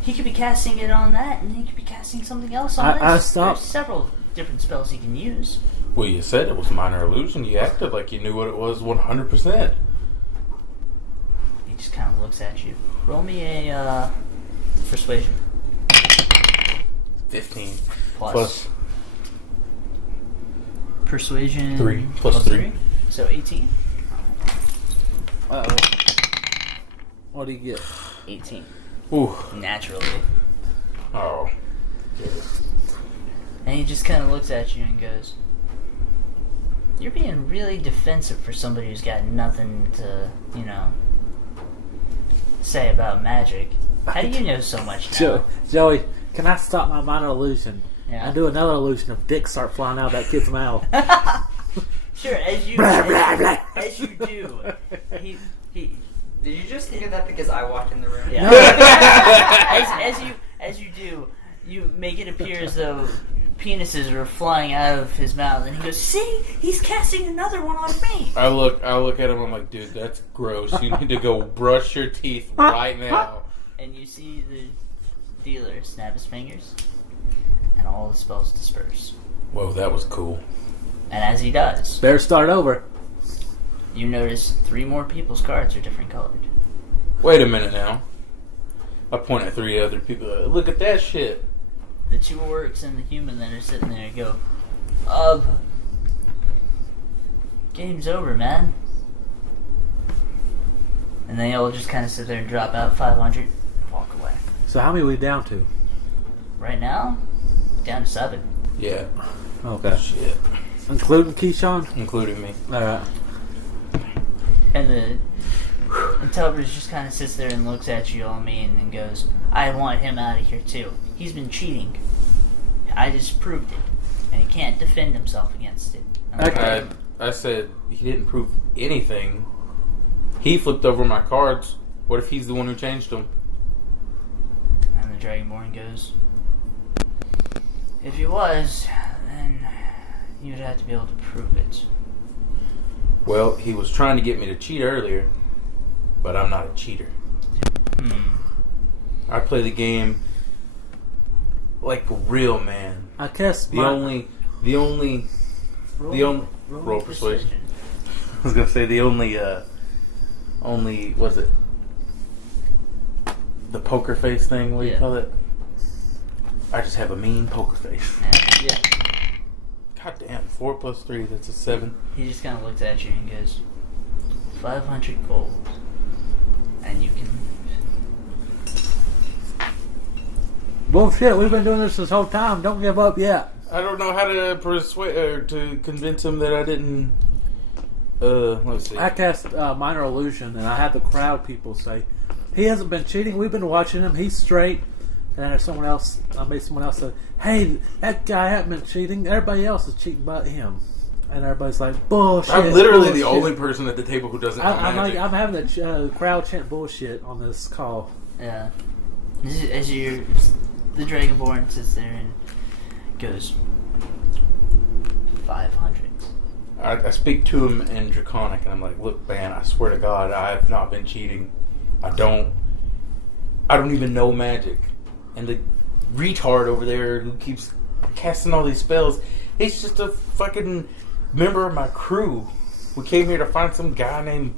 He could be casting it on that, and he could be casting something else on this. I stopped. There's several different spells he can use. Well, you said it was minor illusion. You acted like you knew what it was 100%. He just kind of looks at you. Roll me a persuasion. 15. Plus. Persuasion. 3. Plus 3. So 18. Uh-oh. What do you get? 18. Ooh. Naturally. Oh. And he just kind of looks at you and goes, you're being really defensive for somebody who's got nothing to, say about magic. How do you know so much now? Joey, can I stop my minor illusion? Yeah. And do another illusion of dicks start flying out of that kid's mouth. Sure, as you do, he Did you just think of that because I walked in the room? yeah. as you do, you make it appear as though penises are flying out of his mouth, and he goes, "See, he's casting another one on me." I look at him. I'm like, dude, that's gross. You need to go brush your teeth right now. And you see the dealer snap his fingers, and all the spells disperse. Whoa, that was cool. And as he does, Better start over. you notice 3 more people's cards are different colored. Wait a minute now. I point at 3 other people. Look at that shit. The 2 orcs and the human that are sitting there go, game's over, man. And they all just kind of sit there and drop out 500 and walk away. So how many are we down to? Right now, down to 7. Yeah. Okay. Shit. Including Keyshawn? Including me. Alright. And Telbridge just kind of sits there and looks at you all mean and goes, I want him out of here too. He's been cheating. I just proved it. And he can't defend himself against it. Okay. I said he didn't prove anything. He flipped over my cards. What if he's the one who changed them? And the Dragonborn goes, if he was, then you'd have to be able to prove it. Well, he was trying to get me to cheat earlier, but I'm not a cheater. I play the game like a real man. I guess Roll persuasion. I was gonna say the only was it the poker face thing? What do you call it? I just have a mean poker face. Yeah. God damn, 4 plus 3, that's a 7. He just kind of looks at you and goes, 500 gold. And you can... Bullshit, we've been doing this whole time. Don't give up yet. I don't know how to persuade or to convince him that I didn't. Let's see. I cast minor illusion, and I had the crowd people say, he hasn't been cheating. We've been watching him. He's straight. And then there's someone else. I made someone else say, "Hey, that guy hasn't been cheating. Everybody else is cheating but him." And everybody's like, "Bullshit." I'm literally the bullshit." only person at the table who doesn't know magic. I'm having the crowd chant bullshit on this call. Yeah. As the Dragonborn sits there and goes, 500. I speak to him in Draconic, and I'm like, "Look, man, I swear to God, I have not been cheating. I don't even know magic." And the retard over there who keeps casting all these spells, he's just a fucking member of my crew. We came here to find some guy named...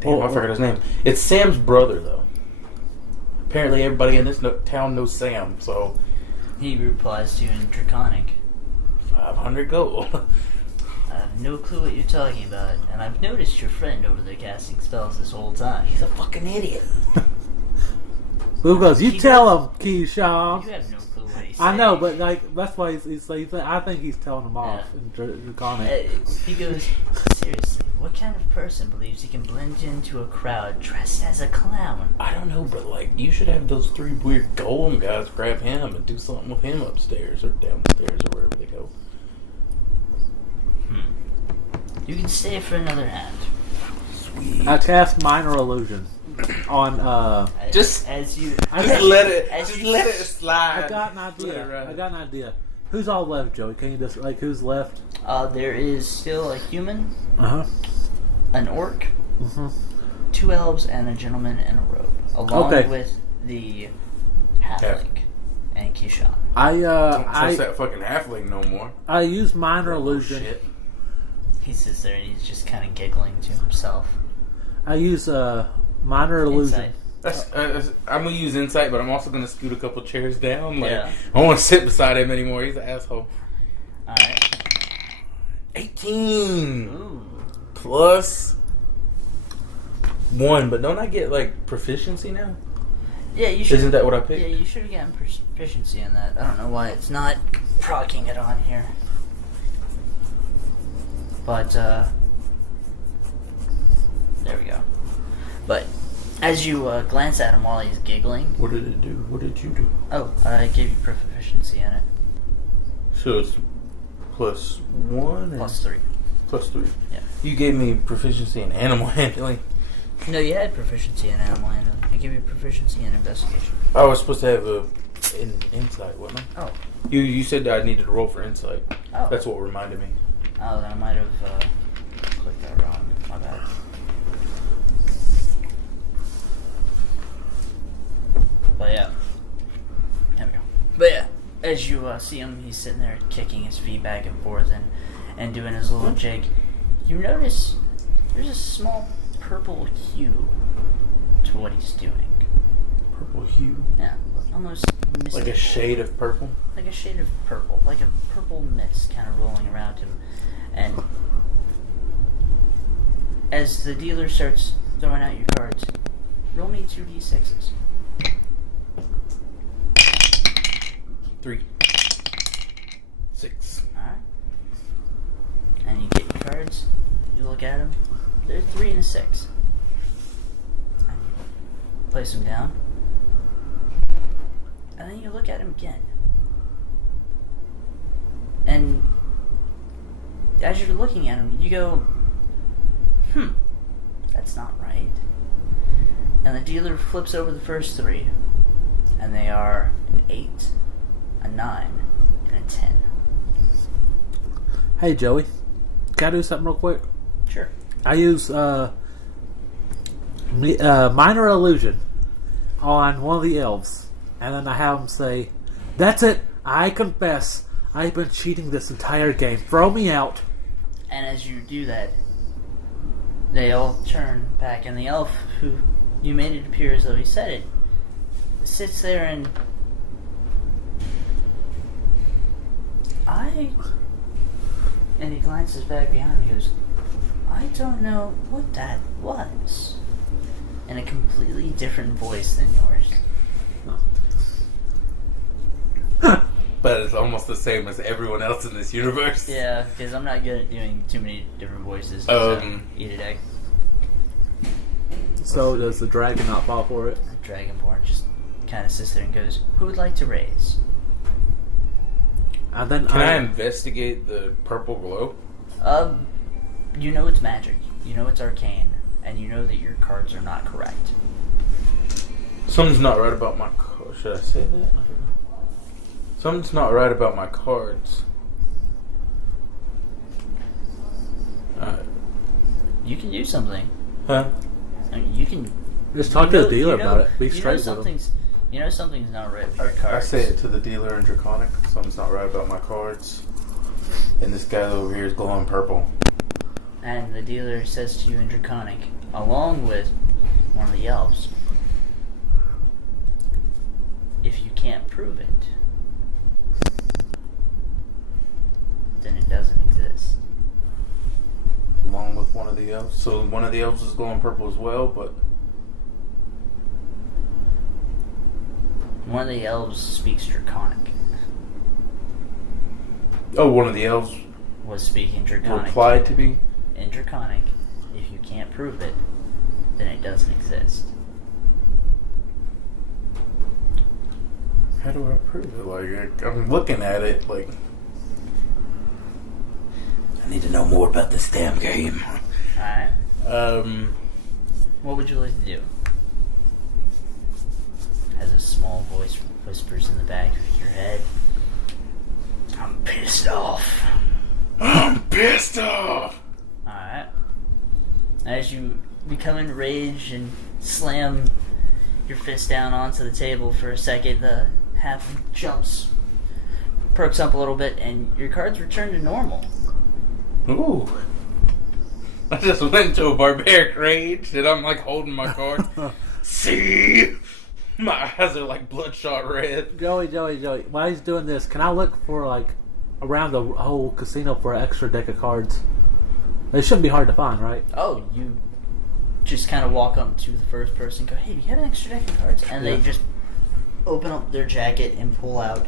Damn, I forgot his name. It's Sam's brother, though. Apparently everybody in this town knows Sam, so... He replies to you in Draconic. 500 gold. I have no clue what you're talking about, and I've noticed your friend over there casting spells this whole time. He's a fucking idiot. Who goes, you tell him, Keyshawn. You have no clue what saying. I know, but like that's why he's I think he's telling him off in Draconic. He goes, seriously, what kind of person believes he can blend into a crowd dressed as a clown? I don't know, but like you should have those 3 weird golem guys grab him and do something with him upstairs or downstairs or wherever they go. You can stay for another hand. Sweet. I cast Minor Illusion on Just as you let it as you- let it slide. I got an idea. Who's all left, Joey? Can you just who's left? there is still a human, Uh-huh. an orc, Mm-hmm. 2 elves, and a gentleman in a robe, along Okay. with the halfling and Kishan. I Don't trust that fucking halfling no more. I use Minor That Illusion. bullshit. He sits there and he's just kind of giggling to himself. I use Minor Illusion. Insight. I'm gonna use insight, but I'm also gonna scoot a couple chairs down. Like Yeah. I don't want to sit beside him anymore. He's an asshole. All right. 18 Ooh. plus 1, but don't I get like proficiency now? Yeah, you should. Isn't that what I picked? Yeah, you should have gotten proficiency in that. I don't know why it's not procking it on here. But, there we go. But, as you glance at him while he's giggling... What did it do? What did you do? Oh, I gave you proficiency in it. So it's plus 1 or Plus 3. plus 3? Yeah. You gave me proficiency in animal handling. No, you had proficiency in animal handling. I gave you proficiency in investigation. I was supposed to have an insight, wasn't I? Oh. You said that I needed to roll for insight. Oh. That's what reminded me. Oh, then I might have clicked that wrong. My bad. But yeah. There we go. But yeah, as you see him, he's sitting there kicking his feet back and forth and doing his little jig. You notice there's a small purple hue to what he's doing. Purple hue? Yeah, almost mystical. Like a shade of purple? Like a shade of purple. Like a purple mist kind of rolling around him. And as the dealer starts throwing out your cards, roll me 2d6s. 3. 6. Alright? And you get your cards, you look at them, they're 3 and a 6. And you place them down. And then you look at them again. And as you're looking at them, you go, that's not right. And the dealer flips over the first 3. And they are an 8, a 9, and a 10. Hey Joey, can I do something real quick? Sure. I use Minor Illusion on one of the elves, and then I have him say, "That's it. I confess. I've been cheating this entire game. Throw me out." And as you do that, they all turn back, and the elf who you made it appear as though he said it sits there and and he glances back behind him and goes, I don't know what that was. In a completely different voice than yours. But it's almost the same as everyone else in this universe. Yeah, because I'm not good at doing too many different voices. Eat a egg. So does the dragon not fall for it? The Dragonborn just kind of sits there and goes, who would like to raise? And then Can I investigate the purple glow? You know it's magic. You know it's arcane. And you know that your cards are not correct. Something's not right about my cards. Should I say that? I don't know. Something's not right about my cards. You can do something. Huh? I mean, you can just talk to the dealer about it. Be straight with him. You know something's not right with your I cards. say it to the dealer in Draconic. Something's not right about my cards. And this guy over here is glowing purple. And the dealer says to you in Draconic, along with one of the elves, if you can't prove it, then it doesn't exist. Along with one of the elves. So one of the elves is glowing purple as well, but... One of the elves speaks Draconic. Oh, one of the elves was speaking Draconic. replied to me. In Draconic, if you can't prove it, then it doesn't exist. How do I prove it? Like, I'm looking at it, like... I need to know more about this damn game. Alright. What would you like to do? As a small voice whispers in the back of your head. I'm pissed off. I'm pissed off! Alright. As you become enraged and slam your fist down onto the table for a second, the half jumps, perks up a little bit, and your cards return to normal. Ooh. I just went into a barbaric rage and I'm like holding my cards. See? My eyes are like bloodshot red. Joey. While he's doing this, can I look for, like, around the whole casino for an extra deck of cards? They shouldn't be hard to find, right? Oh, you just kind of walk up to the first person and go, hey, do you have an extra deck of cards? And they just open up their jacket and pull out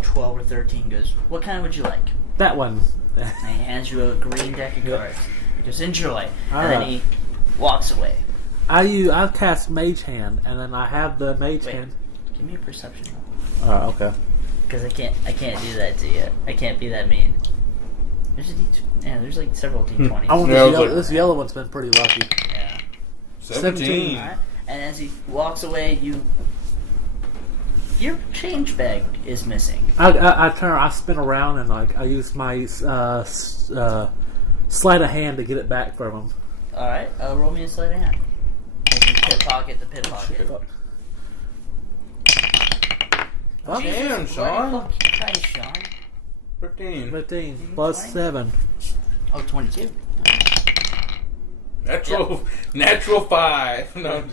12 or 13 goes, what kind would you like? That one. And he hands you a green deck of cards. He goes, enjoy. All and then he walks away. I cast Mage Hand, and then I have the Mage Hand. Give me a perception roll. Alright, okay. Because I can't do that to you. I can't be that mean. There's a there's like several D20s. I want this yellow one's been pretty lucky. Yeah. 17. Alright. And as he walks away, your change bag is missing. I spin around and like I use my sleight of hand to get it back from him. Alright, roll me a sleight of hand. As you pickpocket the pickpocket. Oh, damn, Sean. Nice, Sean. 15. 15 plus 7. Oh, 22. Natural 5. No.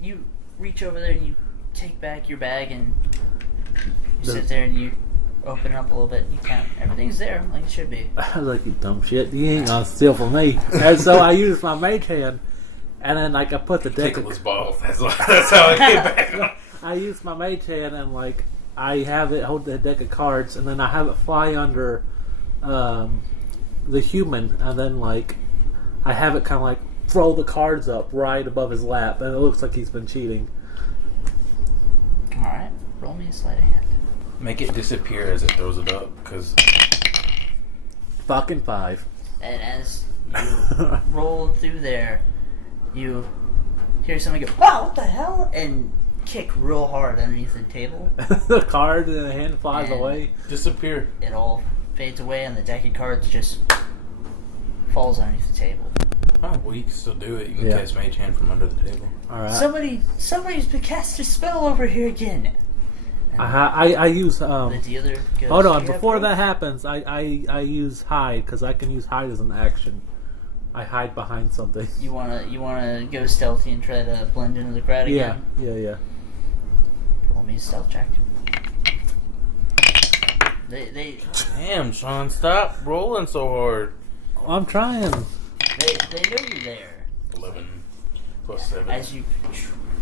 You reach over there and you take back your bag and you sit there and you open it up a little bit and you count. Everything's there like it should be. I was like, you dumb shit. You ain't gonna steal from me. And so I use my Mage Hand, and then like I put the deck. Tickle his balls. That's how I get back. I use my Mage Hand and like I have it hold the deck of cards, and then I have it fly under the human, and then like I have it kind of like throw the cards up right above his lap, and it looks like he's been cheating. Alright, roll me a sleight of hand. Make it disappear as it throws it up, because... Fucking 5. And as you roll through there, you hear somebody go, wow, what the hell? And kick real hard underneath the table. The card in the hand flies away. Disappear. It all fades away and the deck of cards just falls underneath the table. Oh, well, you can still do it. You can cast Mage Hand from under the table. Alright. Somebody's been cast a spell over here again. I use The dealer goes, hold on, before that happens, I use hide because I can use hide as an action. I hide behind something. You wanna go stealthy and try to blend into the crowd again? Yeah. Roll me a stealth check. They Damn, Sean, stop rolling so hard. I'm trying. know you're there. 11 plus 7. As you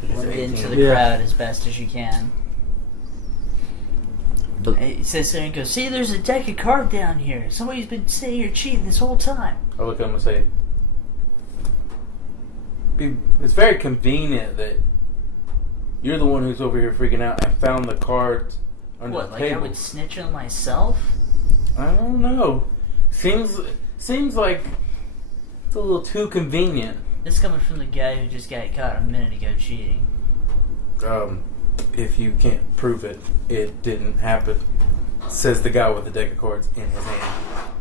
It is blend 18. into the crowd as best as you can. He sits there and goes, see, there's a deck of cards down here. Somebody's been sitting here cheating this whole time. I look at him and say, it's very convenient that you're the one who's over here freaking out and found the cards under What, the like table. I would snitch on myself? I don't know. Seems like it's a little too convenient. This coming from the guy who just got caught a minute ago cheating. If you can't prove it, it didn't happen. Says the guy with the deck of cards in his hand.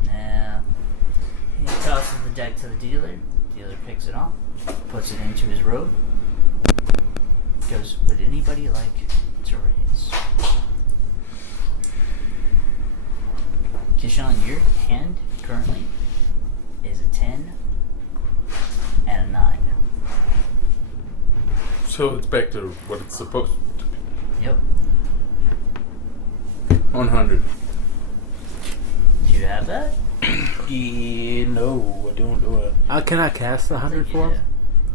Nah. He tosses the deck to the dealer. Dealer picks it up, puts it into his robe. Goes, would anybody like to raise? Kishan, your hand currently is a 10 and a 9. So it's back to what it's supposed to be. Yep. 100. Do you have that? Yeah, no, I don't do it. Can I cast 100 for him?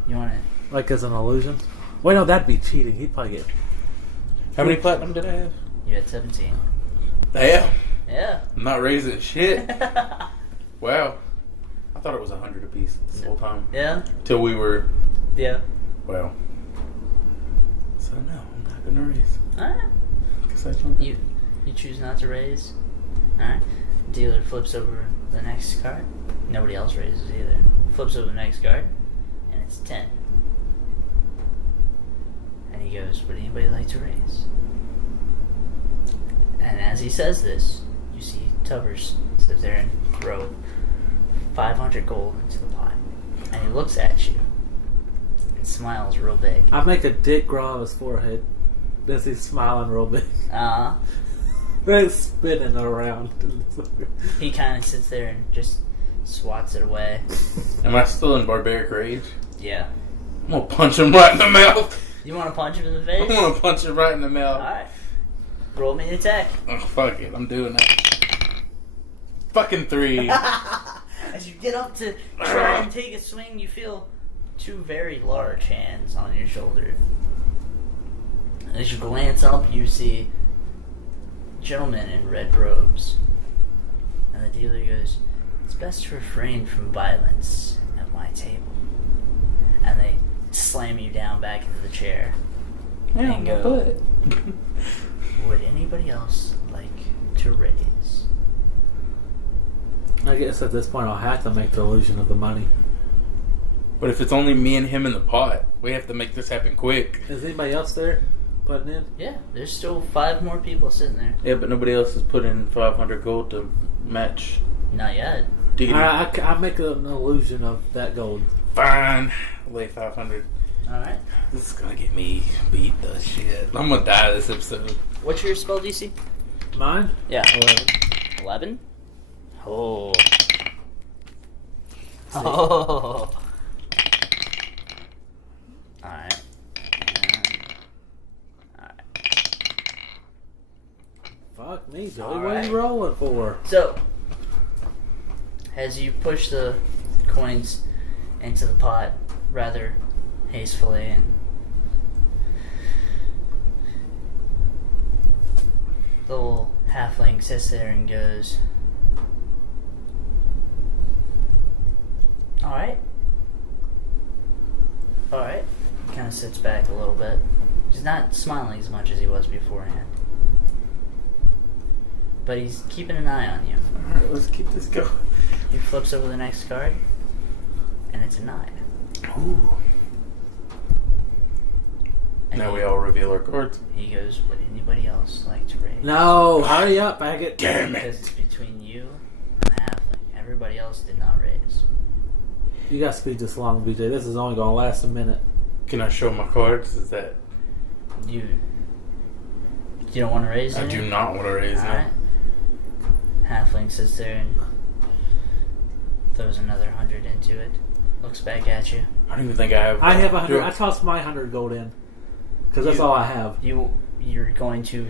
You want it? Like as an illusion? Wait, no, that'd be cheating. He'd probably get... How many platinum did I have? You had 17. Damn. Yeah. I'm not raising shit. Wow. I thought it was 100 apiece this whole time. Yeah? Till we were... Yeah. Well. So no, I'm not gonna raise. Alright. Because I don't... You choose not to raise. Alright. Dealer flips over the next card. Nobody else raises either. Flips over the next card. And it's 10. And he goes, would anybody like to raise? And as he says this, you see Tubbers sit there and throw 500 gold into the pot. And he looks at you and smiles real big. I make a dick grow on his forehead. As he's smiling real big. He's spinning around. He kind of sits there and just swats it away. Am I still in barbaric rage? Yeah. I'm gonna punch him right in the mouth. You want to punch him in the face? I'm gonna punch him right in the mouth. Alright. Roll me an attack. Oh, fuck it. I'm doing that. Fucking 3. As you get up to try and take a swing, you feel 2 very large hands on your shoulder. As you glance up, you see gentlemen in red robes. And the dealer goes, it's best to refrain from violence at my table. And they slam you down back into the chair. Yeah, and go, would anybody else like to raise? I guess at this point I'll have to make the illusion of the money. But if it's only me and him in the pot, we have to make this happen quick. Is anybody else there putting in? Yeah, there's still 5 more people sitting there. Yeah, but nobody else has put in 500 gold to match. Not yet. I make an illusion of that gold. Fine. Lay 500. Alright. This is gonna get me beat the shit. I'm gonna die this episode. What's your spell DC? Mine? Yeah. 11. 11? Oh. Oh. Alright. Alright. Fuck me, Joey. All What are right. you rolling for? So, as you push the coins into the pot rather hastily, and the little halfling sits there and goes, alright. Alright. Kind of sits back a little bit. He's not smiling as much as he was beforehand. But he's keeping an eye on you. Alright, let's keep this going. He flips over the next card, and it's a 9. Ooh. And Now we all reveal our cards. He goes, would anybody else like to raise? No, hurry up, faggot. Damn Because it. it's between you and the halfling. Everybody else did not raise. You got to speak this long, BJ. This is only going to last a minute. Can I show my cards? Is that... You don't want to raise I any? do not want to raise them. Alright. Halfling sits there and throws another 100 into it. Looks back at you. I don't even think I have... I have 100. I tossed my 100 gold in. Because that's all I have. You're going to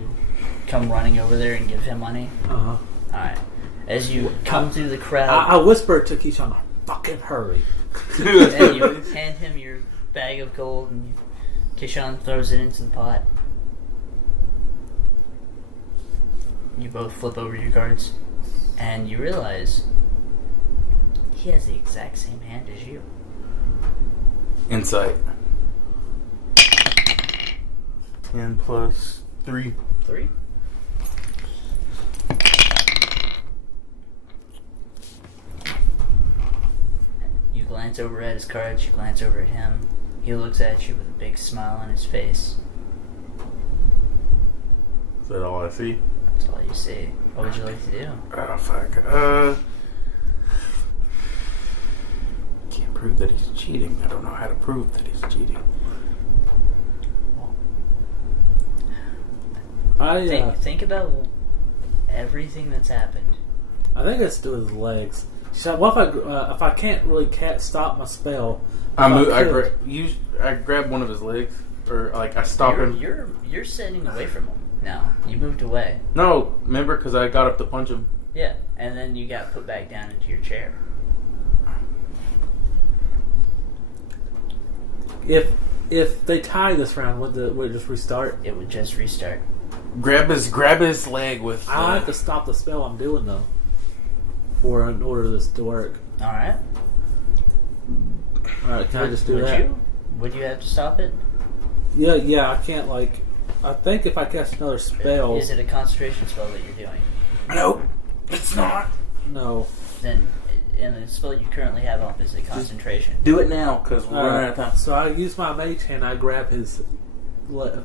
come running over there and give him money? Uh-huh. Alright. As you come through the crowd... I whispered to Keyshawn, fucking hurry. and you hand him your bag of gold, and Kishan throws it into the pot. You both flip over your cards, and you realize he has the exact same hand as you. Insight. 10 plus 3. 3? You glance over at his cards, you glance over at him. He looks at you with a big smile on his face. Is that all I see? That's all you see. What would you like to do? Oh, fuck. Can't prove that he's cheating. I don't know how to prove that he's cheating. Think about everything that's happened. I think it's to do with his legs. So what if I can't really stop my spell? I grab one of his legs, or like I stop him. You're sitting away from him now. You moved away. No, remember, because I got up to punch him. Yeah, and then you got put back down into your chair. If they tie this round, would it just restart? It would just restart. Grab his leg with. I have to stop the spell I'm doing though, in order this to work. All right. All right, can I just do that? Would you have to stop it? Yeah. I can't like. I think if I cast another spell, Is it a concentration spell that you're doing? Nope, it's not. no. Then, and the spell you currently have up is a concentration. Do it now, because we're running out of time. So I use my mage hand. I grab his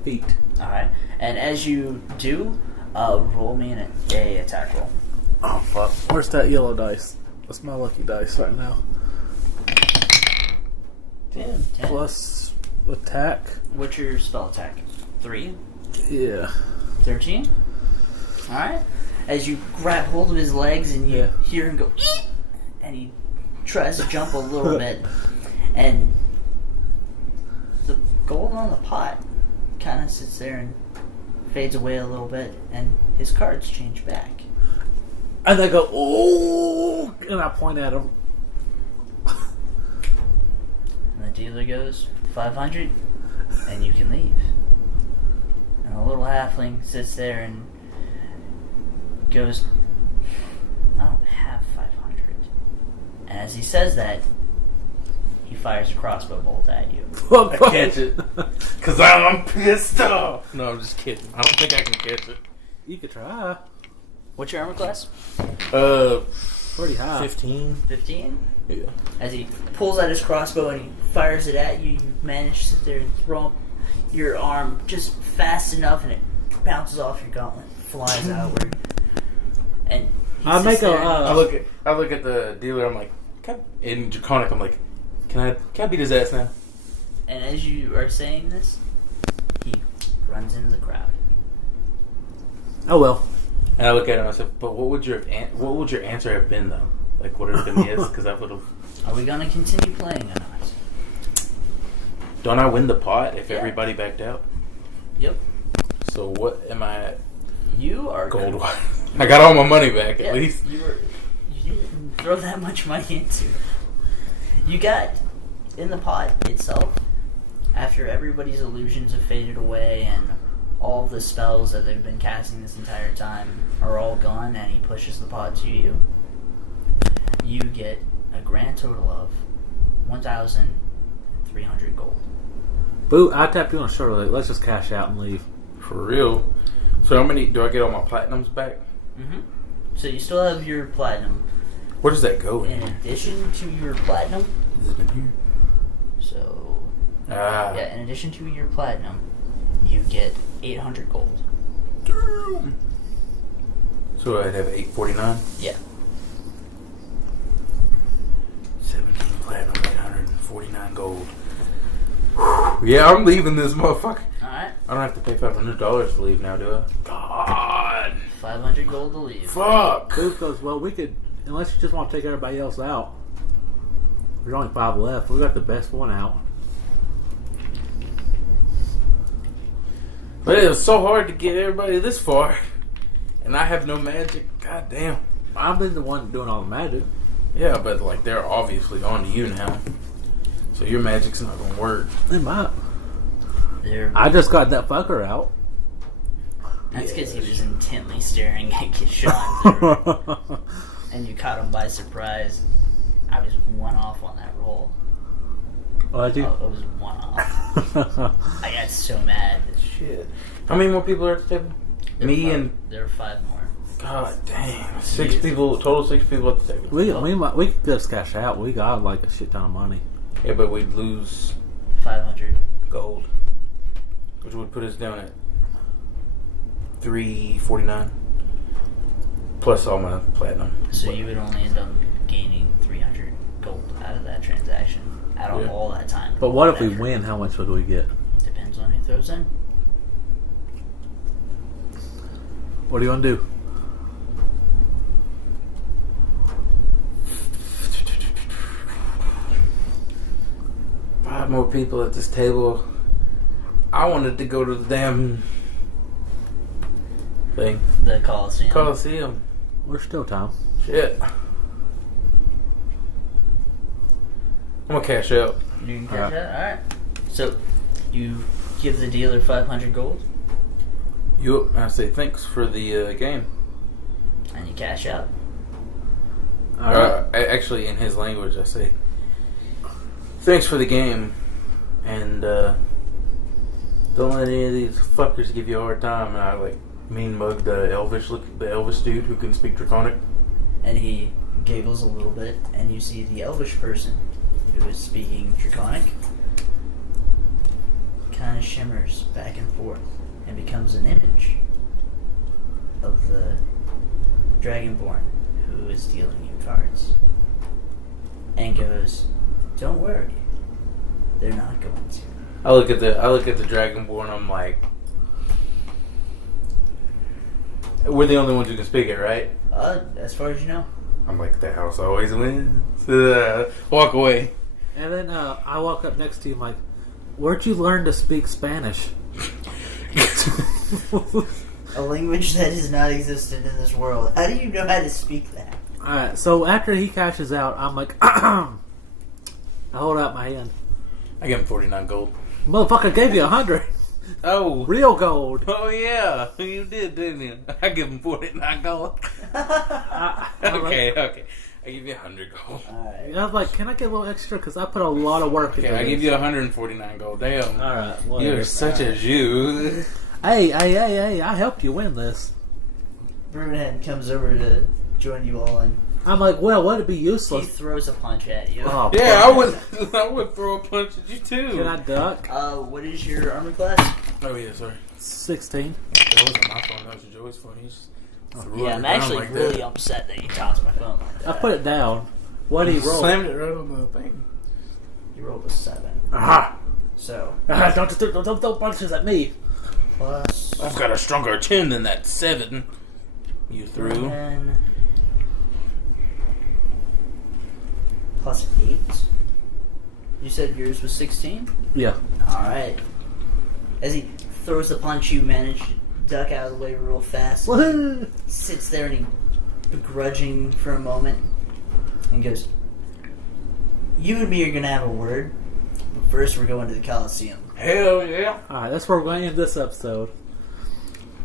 feet. All right. And as you do, roll me an attack roll. Oh fuck! Where's that yellow dice? That's my lucky dice right now. 10. Plus attack. What's your spell attack? 3? Yeah. 13? Alright. As you grab hold of his legs and you hear him go, eek! And he tries to jump a little bit. And the gold on the pot kind of sits there and fades away a little bit. And his cards change back. And I go, oh! And I point at him. And the dealer goes, 500, and you can leave. And the little halfling sits there and goes, I don't have 500. And as he says that, he fires a crossbow bolt at you. I catch it. Because I'm pissed off. No, I'm just kidding. I don't think I can catch it. You could try. What's your armor class? Pretty high. 15. 15? Yeah. As he pulls out his crossbow and he fires it at you, you manage to sit there and throw your arm just fast enough and it bounces off your gauntlet, flies outward. And he I sits make a. there and- I look at the dealer. I'm like, in Draconic, I'm like, can I beat his ass now? And as you are saying this, he runs into the crowd. Oh well. And I look at him and I said, but what would your answer have been though? Like, would it have been yes? Because I would have. Are we going to continue playing or not? Don't I win the pot if Yeah. everybody backed out? Yep. So what am I at? You are Gold. I got all my money back Yeah, at least. You didn't throw that much money into it. You got in the pot itself, after everybody's illusions have faded away and all the spells that they've been casting this entire time are all gone, and he pushes the pot to you. You get a grand total of 1,300 gold. Boo! I tapped you on the shoulder. Like, let's just cash out and leave. For real. So how many do I get all my platinums back? Mm-hmm. So you still have your platinum. Where does that go? In addition to your platinum, Is it in here? so Ah. yeah, in addition to your platinum, you get 800 gold. Damn. So I'd have 849. Yeah. 17 platinum, 849 gold. Whew. Yeah, I'm leaving this motherfucker. Alright. I don't have to pay $500 to leave now, do I? God. 500 gold to leave. Fuck. Boo goes, well, we could, unless you just want to take everybody else out. There's only 5 left. We got the best one out. But it was so hard to get everybody this far. And I have no magic. God damn. I've been the one doing all the magic. Yeah, but like they're obviously on to you now. So your magic's not gonna work. They might. There. I just got that fucker out. That's because he was intently staring at Kishan through. And you caught him by surprise. I was one off on that roll. Oh, did you? Oh, it was one off. I got so mad. Shit. How many more people are at the table? Me and There were 5 more. God damn. 6 people, total 6 people at the table. We could just cash out. We got like a shit ton of money. Yeah, but we'd lose 500. gold. Which would put us down at 349. Plus all my platinum. So you would only end up gaining 300 gold out of that transaction. Out of all that time. But what if we Effort. win? How much would we get? Depends on who throws in. What do you want to do? Five more people at this table. I wanted to go to the damn thing. The Coliseum. Coliseum. We're still time. Shit. I'm gonna cash out. You can catch that? Alright. So, you give the dealer 500 gold? I say thanks for the game. And you cash out. Actually, in his language, I say thanks for the game, and don't let any of these fuckers give you a hard time. And I like mean mug the Elvish dude who can speak Draconic. And he giggles a little bit, and you see the Elvish person who is speaking Draconic kind of shimmers back and forth and becomes an image of the Dragonborn who is dealing you cards. And goes, "Don't worry, they're not going to." I look at the Dragonborn. I'm like, we're the only ones who can speak it, right? As far as you know. I'm like, the house always wins. Walk away. And then I walk up next to you, I'm like, where'd you learn to speak Spanish? A language that has not existed in this world. How do you know how to speak that? Alright, so after he cashes out, I'm like, I hold out my hand. I give him 49 gold. Motherfucker gave you 100. Oh. Real gold. Oh, yeah. You did, didn't you? I give him 49 gold. Okay. I give you 100 gold. Alright. I was like, can I get a little extra? Because I put a lot of work into Okay, I this. give you 149 gold. Damn. Alright, You're such a Jew. Hey, I helped you win this. Brunehead comes over to join you all, and I'm like, well, would it be he useless? throws a punch at you. Oh, Yeah, fuck. I would throw a punch at you too. Can I duck? What is your armor class? Oh yeah, sorry. 16. That wasn't my phone. That was Joey's phone. He just threw Yeah, it I'm down actually like really that. upset that you tossed my phone like that. I put it down. What did he roll? Slammed it right on the thing. You rolled a 7. Aha! So, Don't punches at me. plus... I've got a stronger 10 than that 7 you threw. 10, plus 8. You said yours was 16? Yeah. Alright. As he throws the punch, you manage to duck out of the way real fast. Woohoo! Sits there and he begrudging for a moment and goes, "You and me are gonna have a word, but first we're going to the Coliseum." Hell yeah. Alright, that's where we're going to end this episode.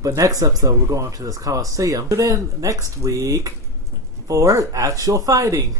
But next episode, we're going to this Coliseum. Tune in next week for actual fighting.